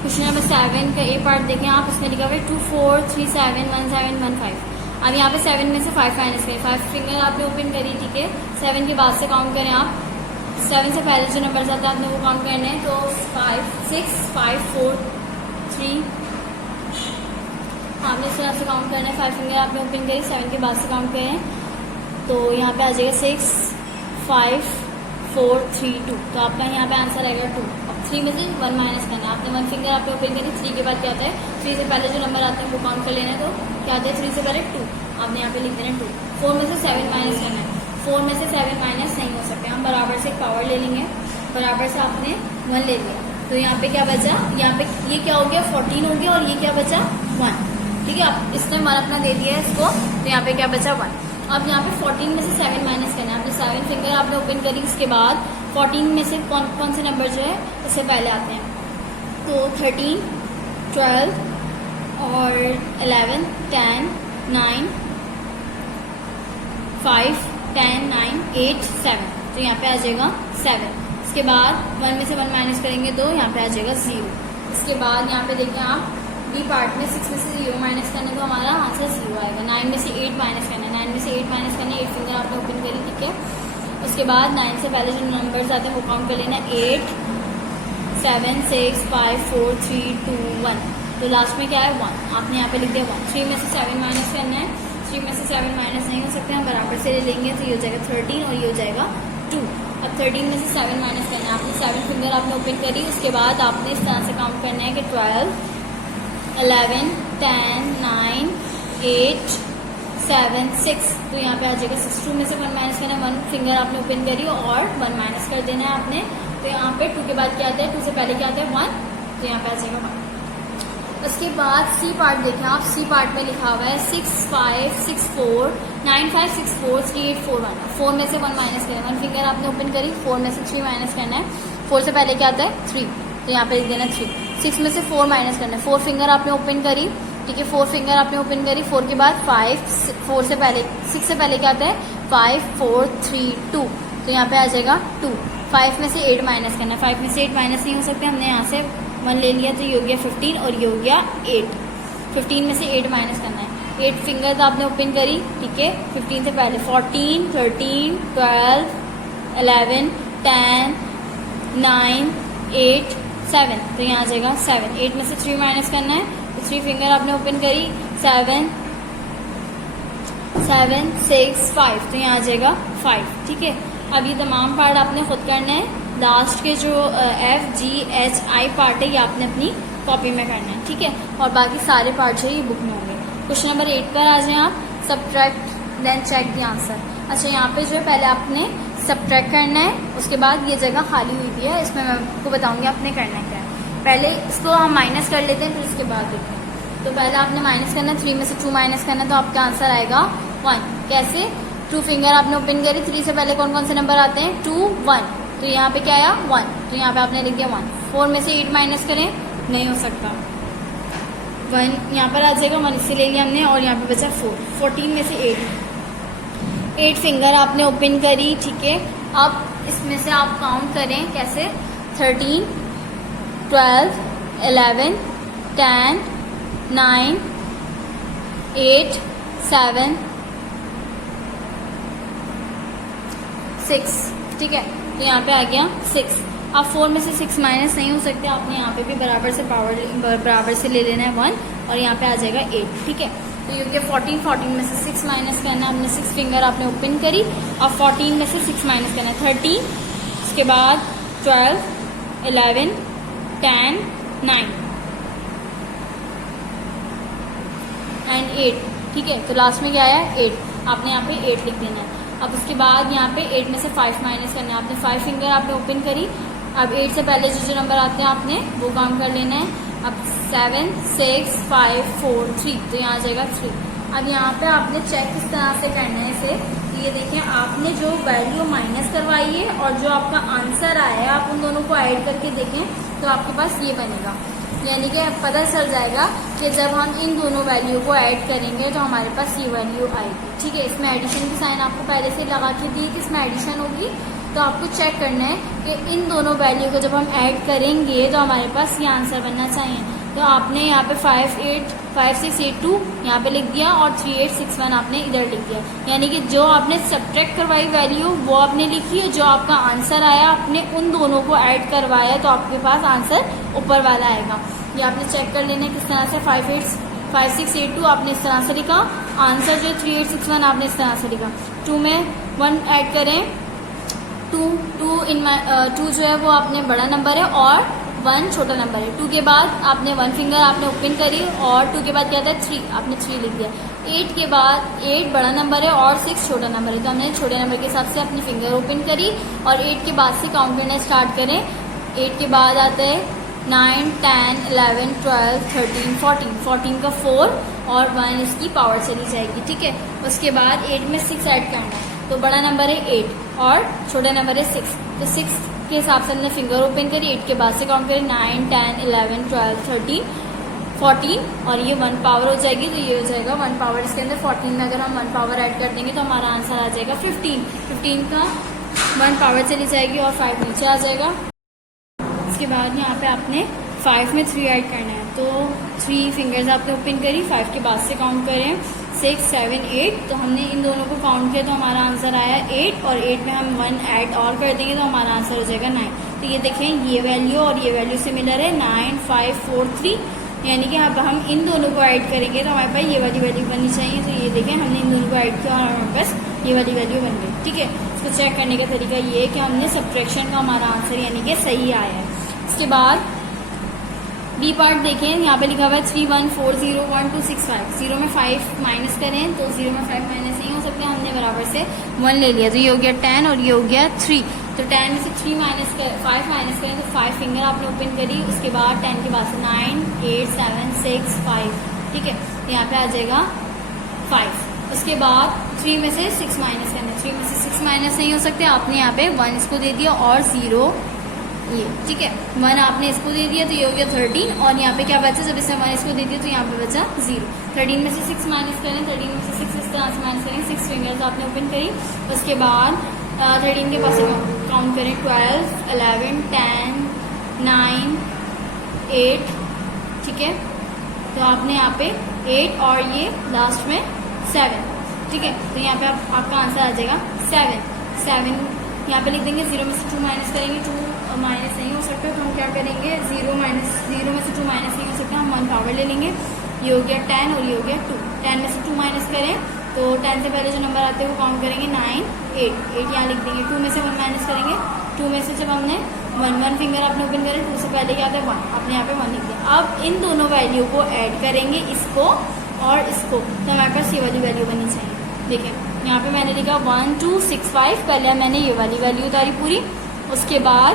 क्वेश्चन नंबर 7 का ए पार्ट देखें आप, इसमें लिखा हुआ है 2 4 3 7 1 7 1 5। अब यहाँ पे 7 में से 5 माइनस करें, 5 फिंगर आपने ओपन करी, ठीक है, 7 के बाद से काउंट करें आप, 7 से पहले जो नंबर आता है आपने वो काउंट करने हैं, तो 5 6 5 4 3, आपने इस तरह से काउंट करना है, 5 फिंगर आपने ओपन करी, 7 के बाद से काउंट करें, तो यहाँ पे आ जाएगा 6 5 4 3 2, तो आपका यहाँ पे आंसर आएगा 2। अब 3 में से 1 माइनस करना है, आपने 1 फिंगर आपने ओपन करी, 3 के बाद क्या आता है, 3 से पहले जो नंबर आते हैं वो काउंट कर लेना है, तो क्या आता है 3 से पहले 2, आपने यहाँ पे लिख देना 2। 4 में से 7 माइनस करना है, 4 में से 7 माइनस नहीं हो सकते, हम बराबर से पावर ले लेंगे, बराबर से आपने 1 ले लिया, तो यहाँ पे क्या बचा, यहाँ पे ये क्या हो गया 14 हो गया, और ये क्या बचा 1, ठीक है। अब इसने 1 अपना दे दिया है इसको, तो यहाँ पे क्या बचा 1। अब यहाँ पे 14 में से 7 माइनस करना है, आपने 7 फिंगर आपने ओपन करी, उसके बाद 14 में से कौन से नंबर जो है उससे पहले आते हैं, तो 13, 12 और 11, 10, 9, 5, 10, 9, 8, 7, तो यहाँ पे आ जाएगा 7। इसके बाद 1 में से 1 माइनस करेंगे तो यहाँ पे आ जाएगा 0। इसके बाद यहाँ पे देखिए आप बी पार्ट में 6 में से 0 माइनस करने तो हमारा आंसर 0 आएगा। 9 में से 8 माइनस करना है, 9 में से 8 माइनस करना है, 8 फिंगर आपने ओपन करी, ठीक है। उसके बाद 9 से पहले जो नंबर्स आते हैं वो काउंट कर लेना, 8, 7, 6, 5, 4, 3, 2, 1, तो लास्ट में क्या है 1, आपने यहाँ पे लिख दिया 1। 3 में से 7 माइनस करना है, 3 में से 7 माइनस नहीं हो सकते, हम बराबर से ले लेंगे, तो ये हो जाएगा 13 और ये हो जाएगा 2। अब 13 में से 7 माइनस करना है, आपने 7 फिंगर आपने ओपन करी, उसके बाद आपने इस तरह से काउंट करना है कि 12, 11, 10, 9, 8, 7, 6, तो यहाँ पे आ जाएगा 6। 2 में से 1 माइनस करना है, 1 फिंगर आपने ओपन करी और 1 माइनस कर देना है आपने, तो यहाँ पे 2 के बाद क्या आता है, 2 से पहले क्या आता है 1, तो यहाँ पे आ जाएगा 1। उसके बाद सी पार्ट देखें आप, सी पार्ट में लिखा हुआ है 6, 5, 6, 4, 9, 5, 6, 4, 3, 8, 4, 1। 4 में से 1 माइनस करें, 1 फिंगर आपने ओपन करी, 4 में से 3 माइनस करना है, 4 से पहले क्या आता है 3, तो यहाँ पे लिख देना 3। 6 में से 4 माइनस करना है, 4 फिंगर आपने ओपन करी, ठीक है, 4 फिंगर आपने ओपन करी, 4 के बाद 5, 4 से पहले 6 से पहले क्या आता है 5, 4, 3, 2, तो यहाँ पे आ जाएगा 2। 5 में से 8 माइनस करना है, 5 में से 8 माइनस नहीं हो सकते, हमने यहाँ से 1 ले लिया, तो ये हो गया 15 और ये हो गया 8। 15 में से 8 माइनस करना है, 8 फिंगर तो आपने ओपन करी, ठीक है, 15 से पहले 14, 13, 12, 11, 10, 9, 8, 7, तो यहाँ आ जाएगा 7। 8 में से 3 माइनस करना है, तो 3 फिंगर आपने ओपन करी, 7, 7, 6, 5, तो यहाँ आ जाएगा 5, ठीक है। अब ये तमाम पार्ट आपने खुद करना है, लास्ट के जो F, G, H, I part है ये आपने अपनी कॉपी में करना है, ठीक है, और बाकी सारे पार्ट जो है ये बुक में होंगे। क्वेश्चन नंबर 8 पर आ जाएं आप, subtract then check the answer. अच्छा, यहाँ पे जो है पहले आपने सब्ट्रैक्ट करना है, उसके बाद ये जगह खाली हुई थी है, इसमें मैं आपको बताऊंगी आपने करना क्या है। पहले इसको हम माइनस कर लेते हैं, फिर उसके बाद देखते हैं। तो पहले आपने माइनस करना है, 3 में से 2 माइनस करना है, तो आपका आंसर आएगा 1। कैसे, 2 फिंगर आपने ओपन करी, 3 से पहले कौन कौन से नंबर आते हैं 2, 1, तो यहाँ पे क्या आया 1, तो यहाँ पे आपने लिख दिया 1। 4 में से 8 माइनस करें, नहीं हो सकता, 1 यहाँ पर आ जाएगा, 1 इससे ले लिया हमने, और यहाँ पे बचा 4। 14 में से 8 फिंगर आपने ओपन करी, ठीक है। अब इसमें से आप काउंट करें कैसे, 13, 12, 11, 10, 9, 8, 7, 6, ठीक है, तो यहाँ पे आ गया 6। अब 4 में से 6 माइनस नहीं हो सकते, आपने यहाँ पे भी बराबर से ले लेना है 1, और यहाँ पे आ जाएगा 8, ठीक है। तो ये 14 में से 6 माइनस करना है, आपने 6 फिंगर आपने ओपन करी, और 14 में से 6 माइनस करना है 13, उसके बाद 12, 11, 10, 9 एंड 8, ठीक है, तो लास्ट में क्या आया 8, आपने यहाँ पे 8 लिख देना है। अब उसके बाद यहाँ पे 8 में से 5 माइनस करना है, आपने 5 फिंगर आपने ओपन करी, अब 8 से पहले जो नंबर आते हैं आपने वो काउंट कर लेना है। अब 7, 6, 5, 4, 3, तो यहाँ आ जाएगा 3। अब यहाँ पे आपने चेक किस तरह से करना है इसे, तो ये देखें, आपने जो वैल्यू माइनस करवाई है और जो आपका आंसर आया है, आप उन दोनों को ऐड करके देखें तो आपके पास ये बनेगा, यानी कि पता चल जाएगा कि जब हम इन दोनों वैल्यू को ऐड करेंगे तो हमारे पास ये वैल्यू आएगी, ठीक है। इसमें एडिशन की साइन आपको पहले से लगा के दी कि इसमें एडिशन होगी, तो आपको चेक करना है कि इन दोनों वैल्यू को जब हम ऐड करेंगे तो हमारे पास ये आंसर बनना चाहिए। तो आपने यहाँ पे 5682 यहाँ पे लिख दिया और 3861 आपने इधर लिख दिया, यानी कि जो आपने सब्ट्रैक्ट करवाई वैल्यू वो आपने लिखी है, जो आपका आंसर आया आपने उन दोनों को ऐड करवाया, तो आपके पास आंसर ऊपर वाला आएगा। ये आपने चेक कर लेना किस तरह से, 5682 आपने इस तरह से लिखा, आंसर जो 3861 आपने इस तरह से लिखा। 2 में 1 ऐड करें, 2 जो है वो आपने बड़ा नंबर है और 1 छोटा नंबर है। 2 के बाद आपने 1 फिंगर आपने ओपन करी और 2 के बाद क्या था 3, आपने 3 लिख दिया। 8 के बाद 8 बड़ा नंबर है और 6 छोटा नंबर है, तो हमने छोटे नंबर के हिसाब से अपनी फिंगर ओपन करी और 8 के बाद से काउंट करना स्टार्ट करें। 8 के बाद आता है 9, 10, 11, 12, 13, 14, 14 का 4 और 1 इसकी पावर चली जाएगी, ठीक है। उसके बाद 8 में 6 ऐड करना है, तो बड़ा नंबर है 8 और छोटा नंबर है 6, तो 6 के हिसाब से हमने फिंगर ओपन करी। 8 के बाद से काउंट करें 9, 10, 11, 12, 13, 14 और ये 1 पावर हो जाएगी, तो ये हो जाएगा 1 पावर। इसके अंदर 14 में अगर हम 1 पावर ऐड कर देंगे तो हमारा आंसर आ जाएगा 15। 15 का 1 पावर चली जाएगी और 5 नीचे आ जाएगा। इसके बाद यहाँ पे आपने 5 में 3 ऐड करना है, तो 3 फिंगर्स आपने ओपन करी। 5 के बाद से काउंट करें 6, 7, 8, तो हमने इन दोनों को काउंट किया तो हमारा आंसर आया 8 और 8 में हम 1 ऐड और कर देंगे तो हमारा आंसर हो जाएगा 9। तो ये देखें ये वैल्यू और ये वैल्यू सिमिलर है, 9, 5, 4, 3, यानी कि अब हम इन दोनों को ऐड करेंगे तो हमारे पास ये वाली वैल्यू बननी चाहिए। तो ये देखें हमने इन दोनों को ऐड किया और हमारे पास ये वाली वैल्यू बन गई, ठीक है। इसको चेक करने का तरीका ये है कि हमने सब्ट्रैक्शन का हमारा आंसर यानी कि सही आया है। इसके बाद बी पार्ट देखें, यहाँ पे लिखा हुआ है 3, 1, 4, 0, 1, 2, 6, 5। 0 में 5 माइनस करें तो 0 में 5 माइनस नहीं हो सकता, हमने बराबर से 1 ले लिया, तो ये हो गया 10 और ये हो गया 3। तो 10 में से 5 माइनस करें तो 5 फिंगर आपने ओपन करी। उसके बाद 10 के बाद से 9, 8, 7, 6, 5, ठीक है, यहाँ पे आ जाएगा 5। उसके बाद 3 में से 6 माइनस करना, 3 में से 6 माइनस नहीं हो सकते, आपने यहाँ पे 1 इसको दे दिया और 0 ये, ठीक है, 1 आपने इसको दे दिया तो ये हो गया 13 और यहाँ पे क्या बचा, जब इसने 1 इसको दे दिया तो यहाँ पे बचा 0। 13 में से 6 माइनस करें, 13 में से 6 इस तरह से माइनस करें, 6 फिंगर्स आपने ओपन करी। उसके बाद 13 के पास काउंट करें 12, 11, 10, 9, 8, ठीक है, तो आपने यहाँ पे 8 और ये लास्ट में 7, ठीक है, तो यहाँ पे आपका आंसर आ जाएगा 7। यहाँ पे लिख देंगे। 0 में से 2 माइनस करेंगे, 2 माइनस नहीं हो सकता तो हम क्या करेंगे 0 में से 2 माइनस नहीं हो सकता, हम 1 पावर ले लेंगे। ये हो गया 10 और ये हो गया 2। 10 में से 2 माइनस करें तो 10 से पहले जो नंबर आते हैं वो काउंट करेंगे 9, 8 यहाँ लिख देंगे। 2 में से 1 माइनस करेंगे, 2 में से जब हमने 1 फिंगर आपने ओपन करें 2 से पहले क्या आता है 1, आपने यहाँ पे 1 लिख दिया। अब इन दोनों वैल्यू को ऐड करेंगे, इसको और इसको, तो हमारे पास ये वाली वैल्यू बननी चाहिए। देखिए यहाँ पे मैंने लिखा 1, 2, 6, 5, पहले मैंने ये वाली वैल्यू उतारी पूरी। उसके बाद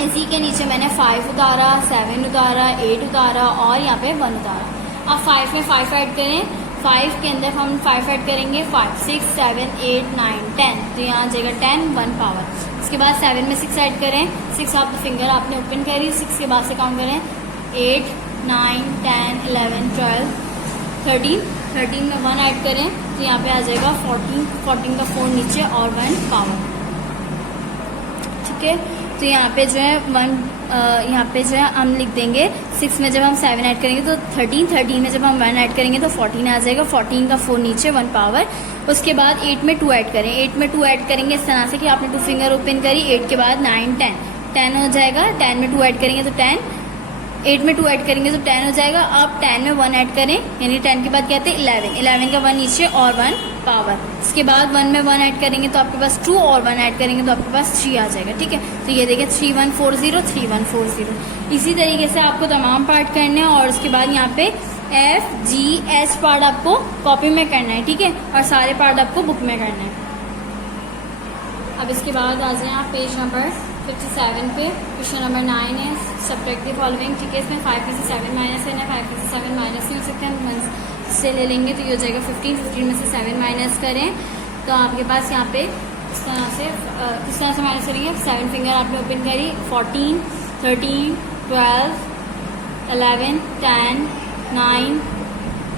इसी के नीचे मैंने 5 उतारा, 7 उतारा, 8 उतारा और यहाँ पे 1 उतारा। अब 5 में 5 ऐड करें, 5 के अंदर हम 5 ऐड करेंगे, 5, 6, 7, 8, 9, 10, तो यहाँ आ जाएगा 10, 1 पावर। उसके बाद 7 में 6 ऐड करें, 6 आप फिंगर आपने ओपन करी, 6 के बाद से काउंट करें 8, 9, 10, 11, 12, 13 में 1 ऐड करें तो यहाँ पे आ जाएगा 14 का 4 नीचे और 1 पावर, ठीक है। तो यहाँ पे जो है यहाँ पे जो है हम लिख देंगे 6 में जब हम 7 ऐड करेंगे तो 13 में जब हम 1 ऐड करेंगे तो 14 आ जाएगा, 14 का 4 नीचे 1 पावर। उसके बाद 8 में 2 ऐड करें, 8 में 2 ऐड करेंगे इस तरह से कि आपने 2 फिंगर ओपन करी। 8 के बाद 9, 10 हो जाएगा, 10 में 2 ऐड करेंगे तो 10, 8 में 2 ऐड करेंगे तो 10 हो जाएगा। अब 10 में 1 ऐड करें, यानी 10 के बाद कहते हैं 11 का 1 नीचे और 1 पावर। इसके बाद 1 में 1 ऐड करेंगे तो आपके पास 2 और 1 ऐड करेंगे तो आपके पास 3 आ जाएगा, ठीक है। तो ये देखिए 3140, 3140। इसी तरीके से आपको तमाम पार्ट करने हैं और उसके बाद यहाँ पे F, G, H पार्ट आपको कॉपी में करना है, ठीक है, और सारे पार्ट आपको बुक में करना है। अब इसके बाद आ जाए आप पेज नंबर 57 पे, क्वेश्चन नंबर 9 है सब्ट्रैक्ट द फॉलोइंग, ठीक है। इसमें 5 में से 7 माइनस करना है, 5 में से 7 माइनस नहीं हो सकते, हम 1 से ले लेंगे तो ये हो जाएगा 15 में से 7 माइनस करें तो आपके पास यहाँ पे इस तरह से माइनस करेंगे। 7 फिंगर आपने ओपन करी, 14, 13, 12, 11, 10, 9,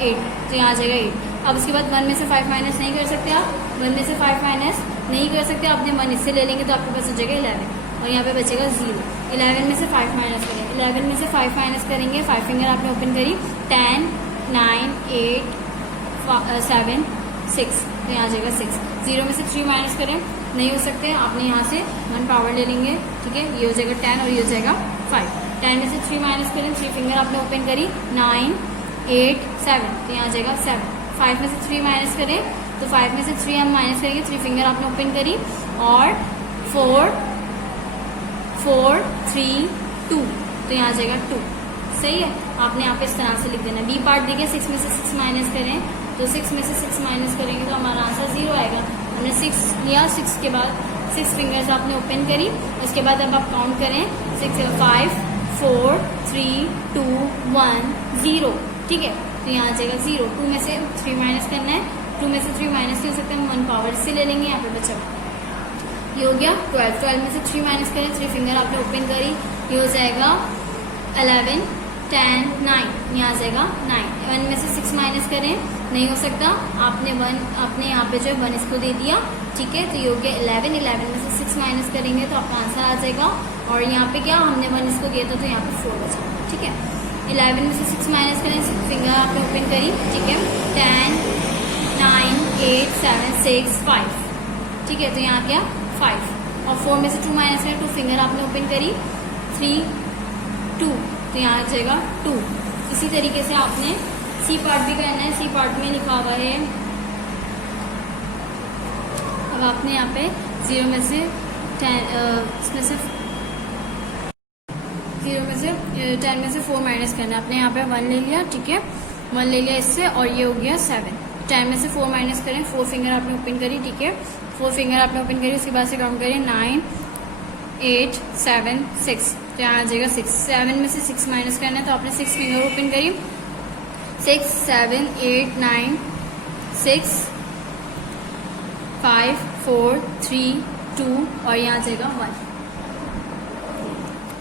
8, तो यहाँ आ जाएगा 8। अब उसके बाद 1 में से 5 माइनस नहीं कर सकते आप, 1 में से 5 माइनस नहीं कर सकते, आपने 1 इससे ले लेंगे तो आपके पास हो जाएगा 11 और यहाँ पे बचेगा 0। 11 में से 5 माइनस करें, 11 में से 5 माइनस करेंगे, 5 फिंगर आपने ओपन करी, 10, 9, 8, 7, 6, तो यहाँ आ जाएगा 6। 0 में से 3 माइनस करें, नहीं हो सकते, आपने यहाँ से 1 पावर ले लेंगे, ठीक है, ये हो जाएगा 10 और ये हो जाएगा 5। 10 में से 3 माइनस करें, 3 फिंगर आपने ओपन करी, 9, 8, 7, तो यहाँ आ जाएगा 7। 5 में से 3 माइनस करें तो 5 में से 3 हम माइनस करेंगे, 3 फिंगर आपने ओपन करी और 4, 3, 2, तो यहाँ आ जाएगा 2, सही है। आपने यहाँ पे इस तरह से लिख देना। बी पार्ट देखिए, 6 में से 6 माइनस करें तो 6 में से 6 माइनस करेंगे तो हमारा आंसर 0 आएगा। हमने 6 लिया, 6 के बाद 6 फिंगर्स आपने ओपन करी, उसके बाद अब आप काउंट करें 6 5 4 3 2 1 0, ठीक है। तो यहाँ आ जाएगा 0। 2 में से 3 माइनस करना है, 2 में से 3 माइनस नहीं हो सकता, हम 1 पावर से ले लेंगे, यहाँ पे बचा ये हो गया 12। 12 में से 3 माइनस करें, 3 फिंगर आपने ओपन करी, ये हो जाएगा 11 10 9, यहाँ आ जाएगा 9। 1 में से 6 माइनस करें, नहीं हो सकता, आपने 1 आपने यहाँ पे जो है 1 इसको दे दिया, ठीक है। तो ये हो गया 11। 11 में से 6 माइनस करेंगे तो आपका आंसर आ जाएगा, और यहाँ पे क्या हमने 1 इसको दिया था तो यहाँ पे 4 बचा, ठीक है। 11 में से 6 माइनस करें, 6 फिंगर आपने ओपन करी, ठीक है। 10 9 8 7 6 5, ठीक है। तो यहाँ आ गया 5, और 4 में से 2 माइनस करें, 2 फिंगर आपने ओपन करी, 3 2, तो यहाँ आ जाएगा 2। इसी तरीके से आपने सी पार्ट भी करना है। सी पार्ट में लिखा हुआ है, अब आपने यहाँ पे 0 में से 10 इसमें से 0 में से 10 में से 4 माइनस करना है। आपने यहाँ पे 1 ले लिया, ठीक है, 1 ले लिया इससे, और ये हो गया 7। 10 में से 4 माइनस करें, 4 फिंगर आपने ओपन करी, ठीक है, 4 फिंगर आपने ओपन करी, उसके बाद से काउंट करें 9 8 7 6, तो यहाँ आ जाएगा 6। 7 में से 6 माइनस करना है, तो आपने 6 फिंगर ओपन करी, 6 7 8 9 6 5 4 3 2, और यहाँ आ जाएगा 1,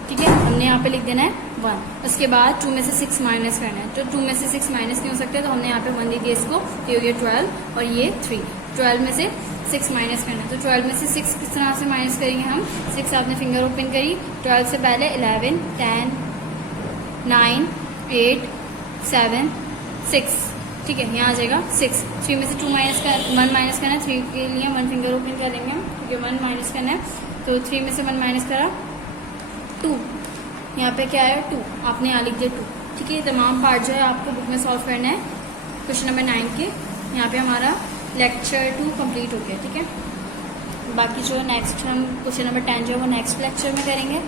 ठीक है। हमने यहाँ पे लिख देना है 1। उसके बाद 2 में से 6 माइनस करना है, तो 2 में से 6 माइनस नहीं हो सकता, तो हमने यहाँ पे 1 दे दिया इसको, ये हो गया 12, और ये 3। 12 में से 6 माइनस करना है, तो 12 में से 6 किस तरह से माइनस करेंगे हम, 6 आपने फिंगर ओपन करी, 12 से पहले 11 10 9 8 7 6, ठीक है, यहाँ आ जाएगा 6। 3 में से 1 माइनस करना है, 3 के लिए 1 फिंगर ओपन कर लेंगे हम, क्योंकि 1 माइनस करना है, तो 3 में से 1 माइनस करा 2, यहाँ पे क्या है 2, आपने यहाँ लिख दिया 2, ठीक है। तमाम पार्ट जो है आपको बुक में सॉल्व करना है क्वेश्चन नंबर 9 के। यहाँ पे हमारा लेक्चर 2 कंप्लीट हो गया, ठीक है। बाकी जो नेक्स्ट हम क्वेश्चन नंबर 10 जो है वो नेक्स्ट लेक्चर में करेंगे।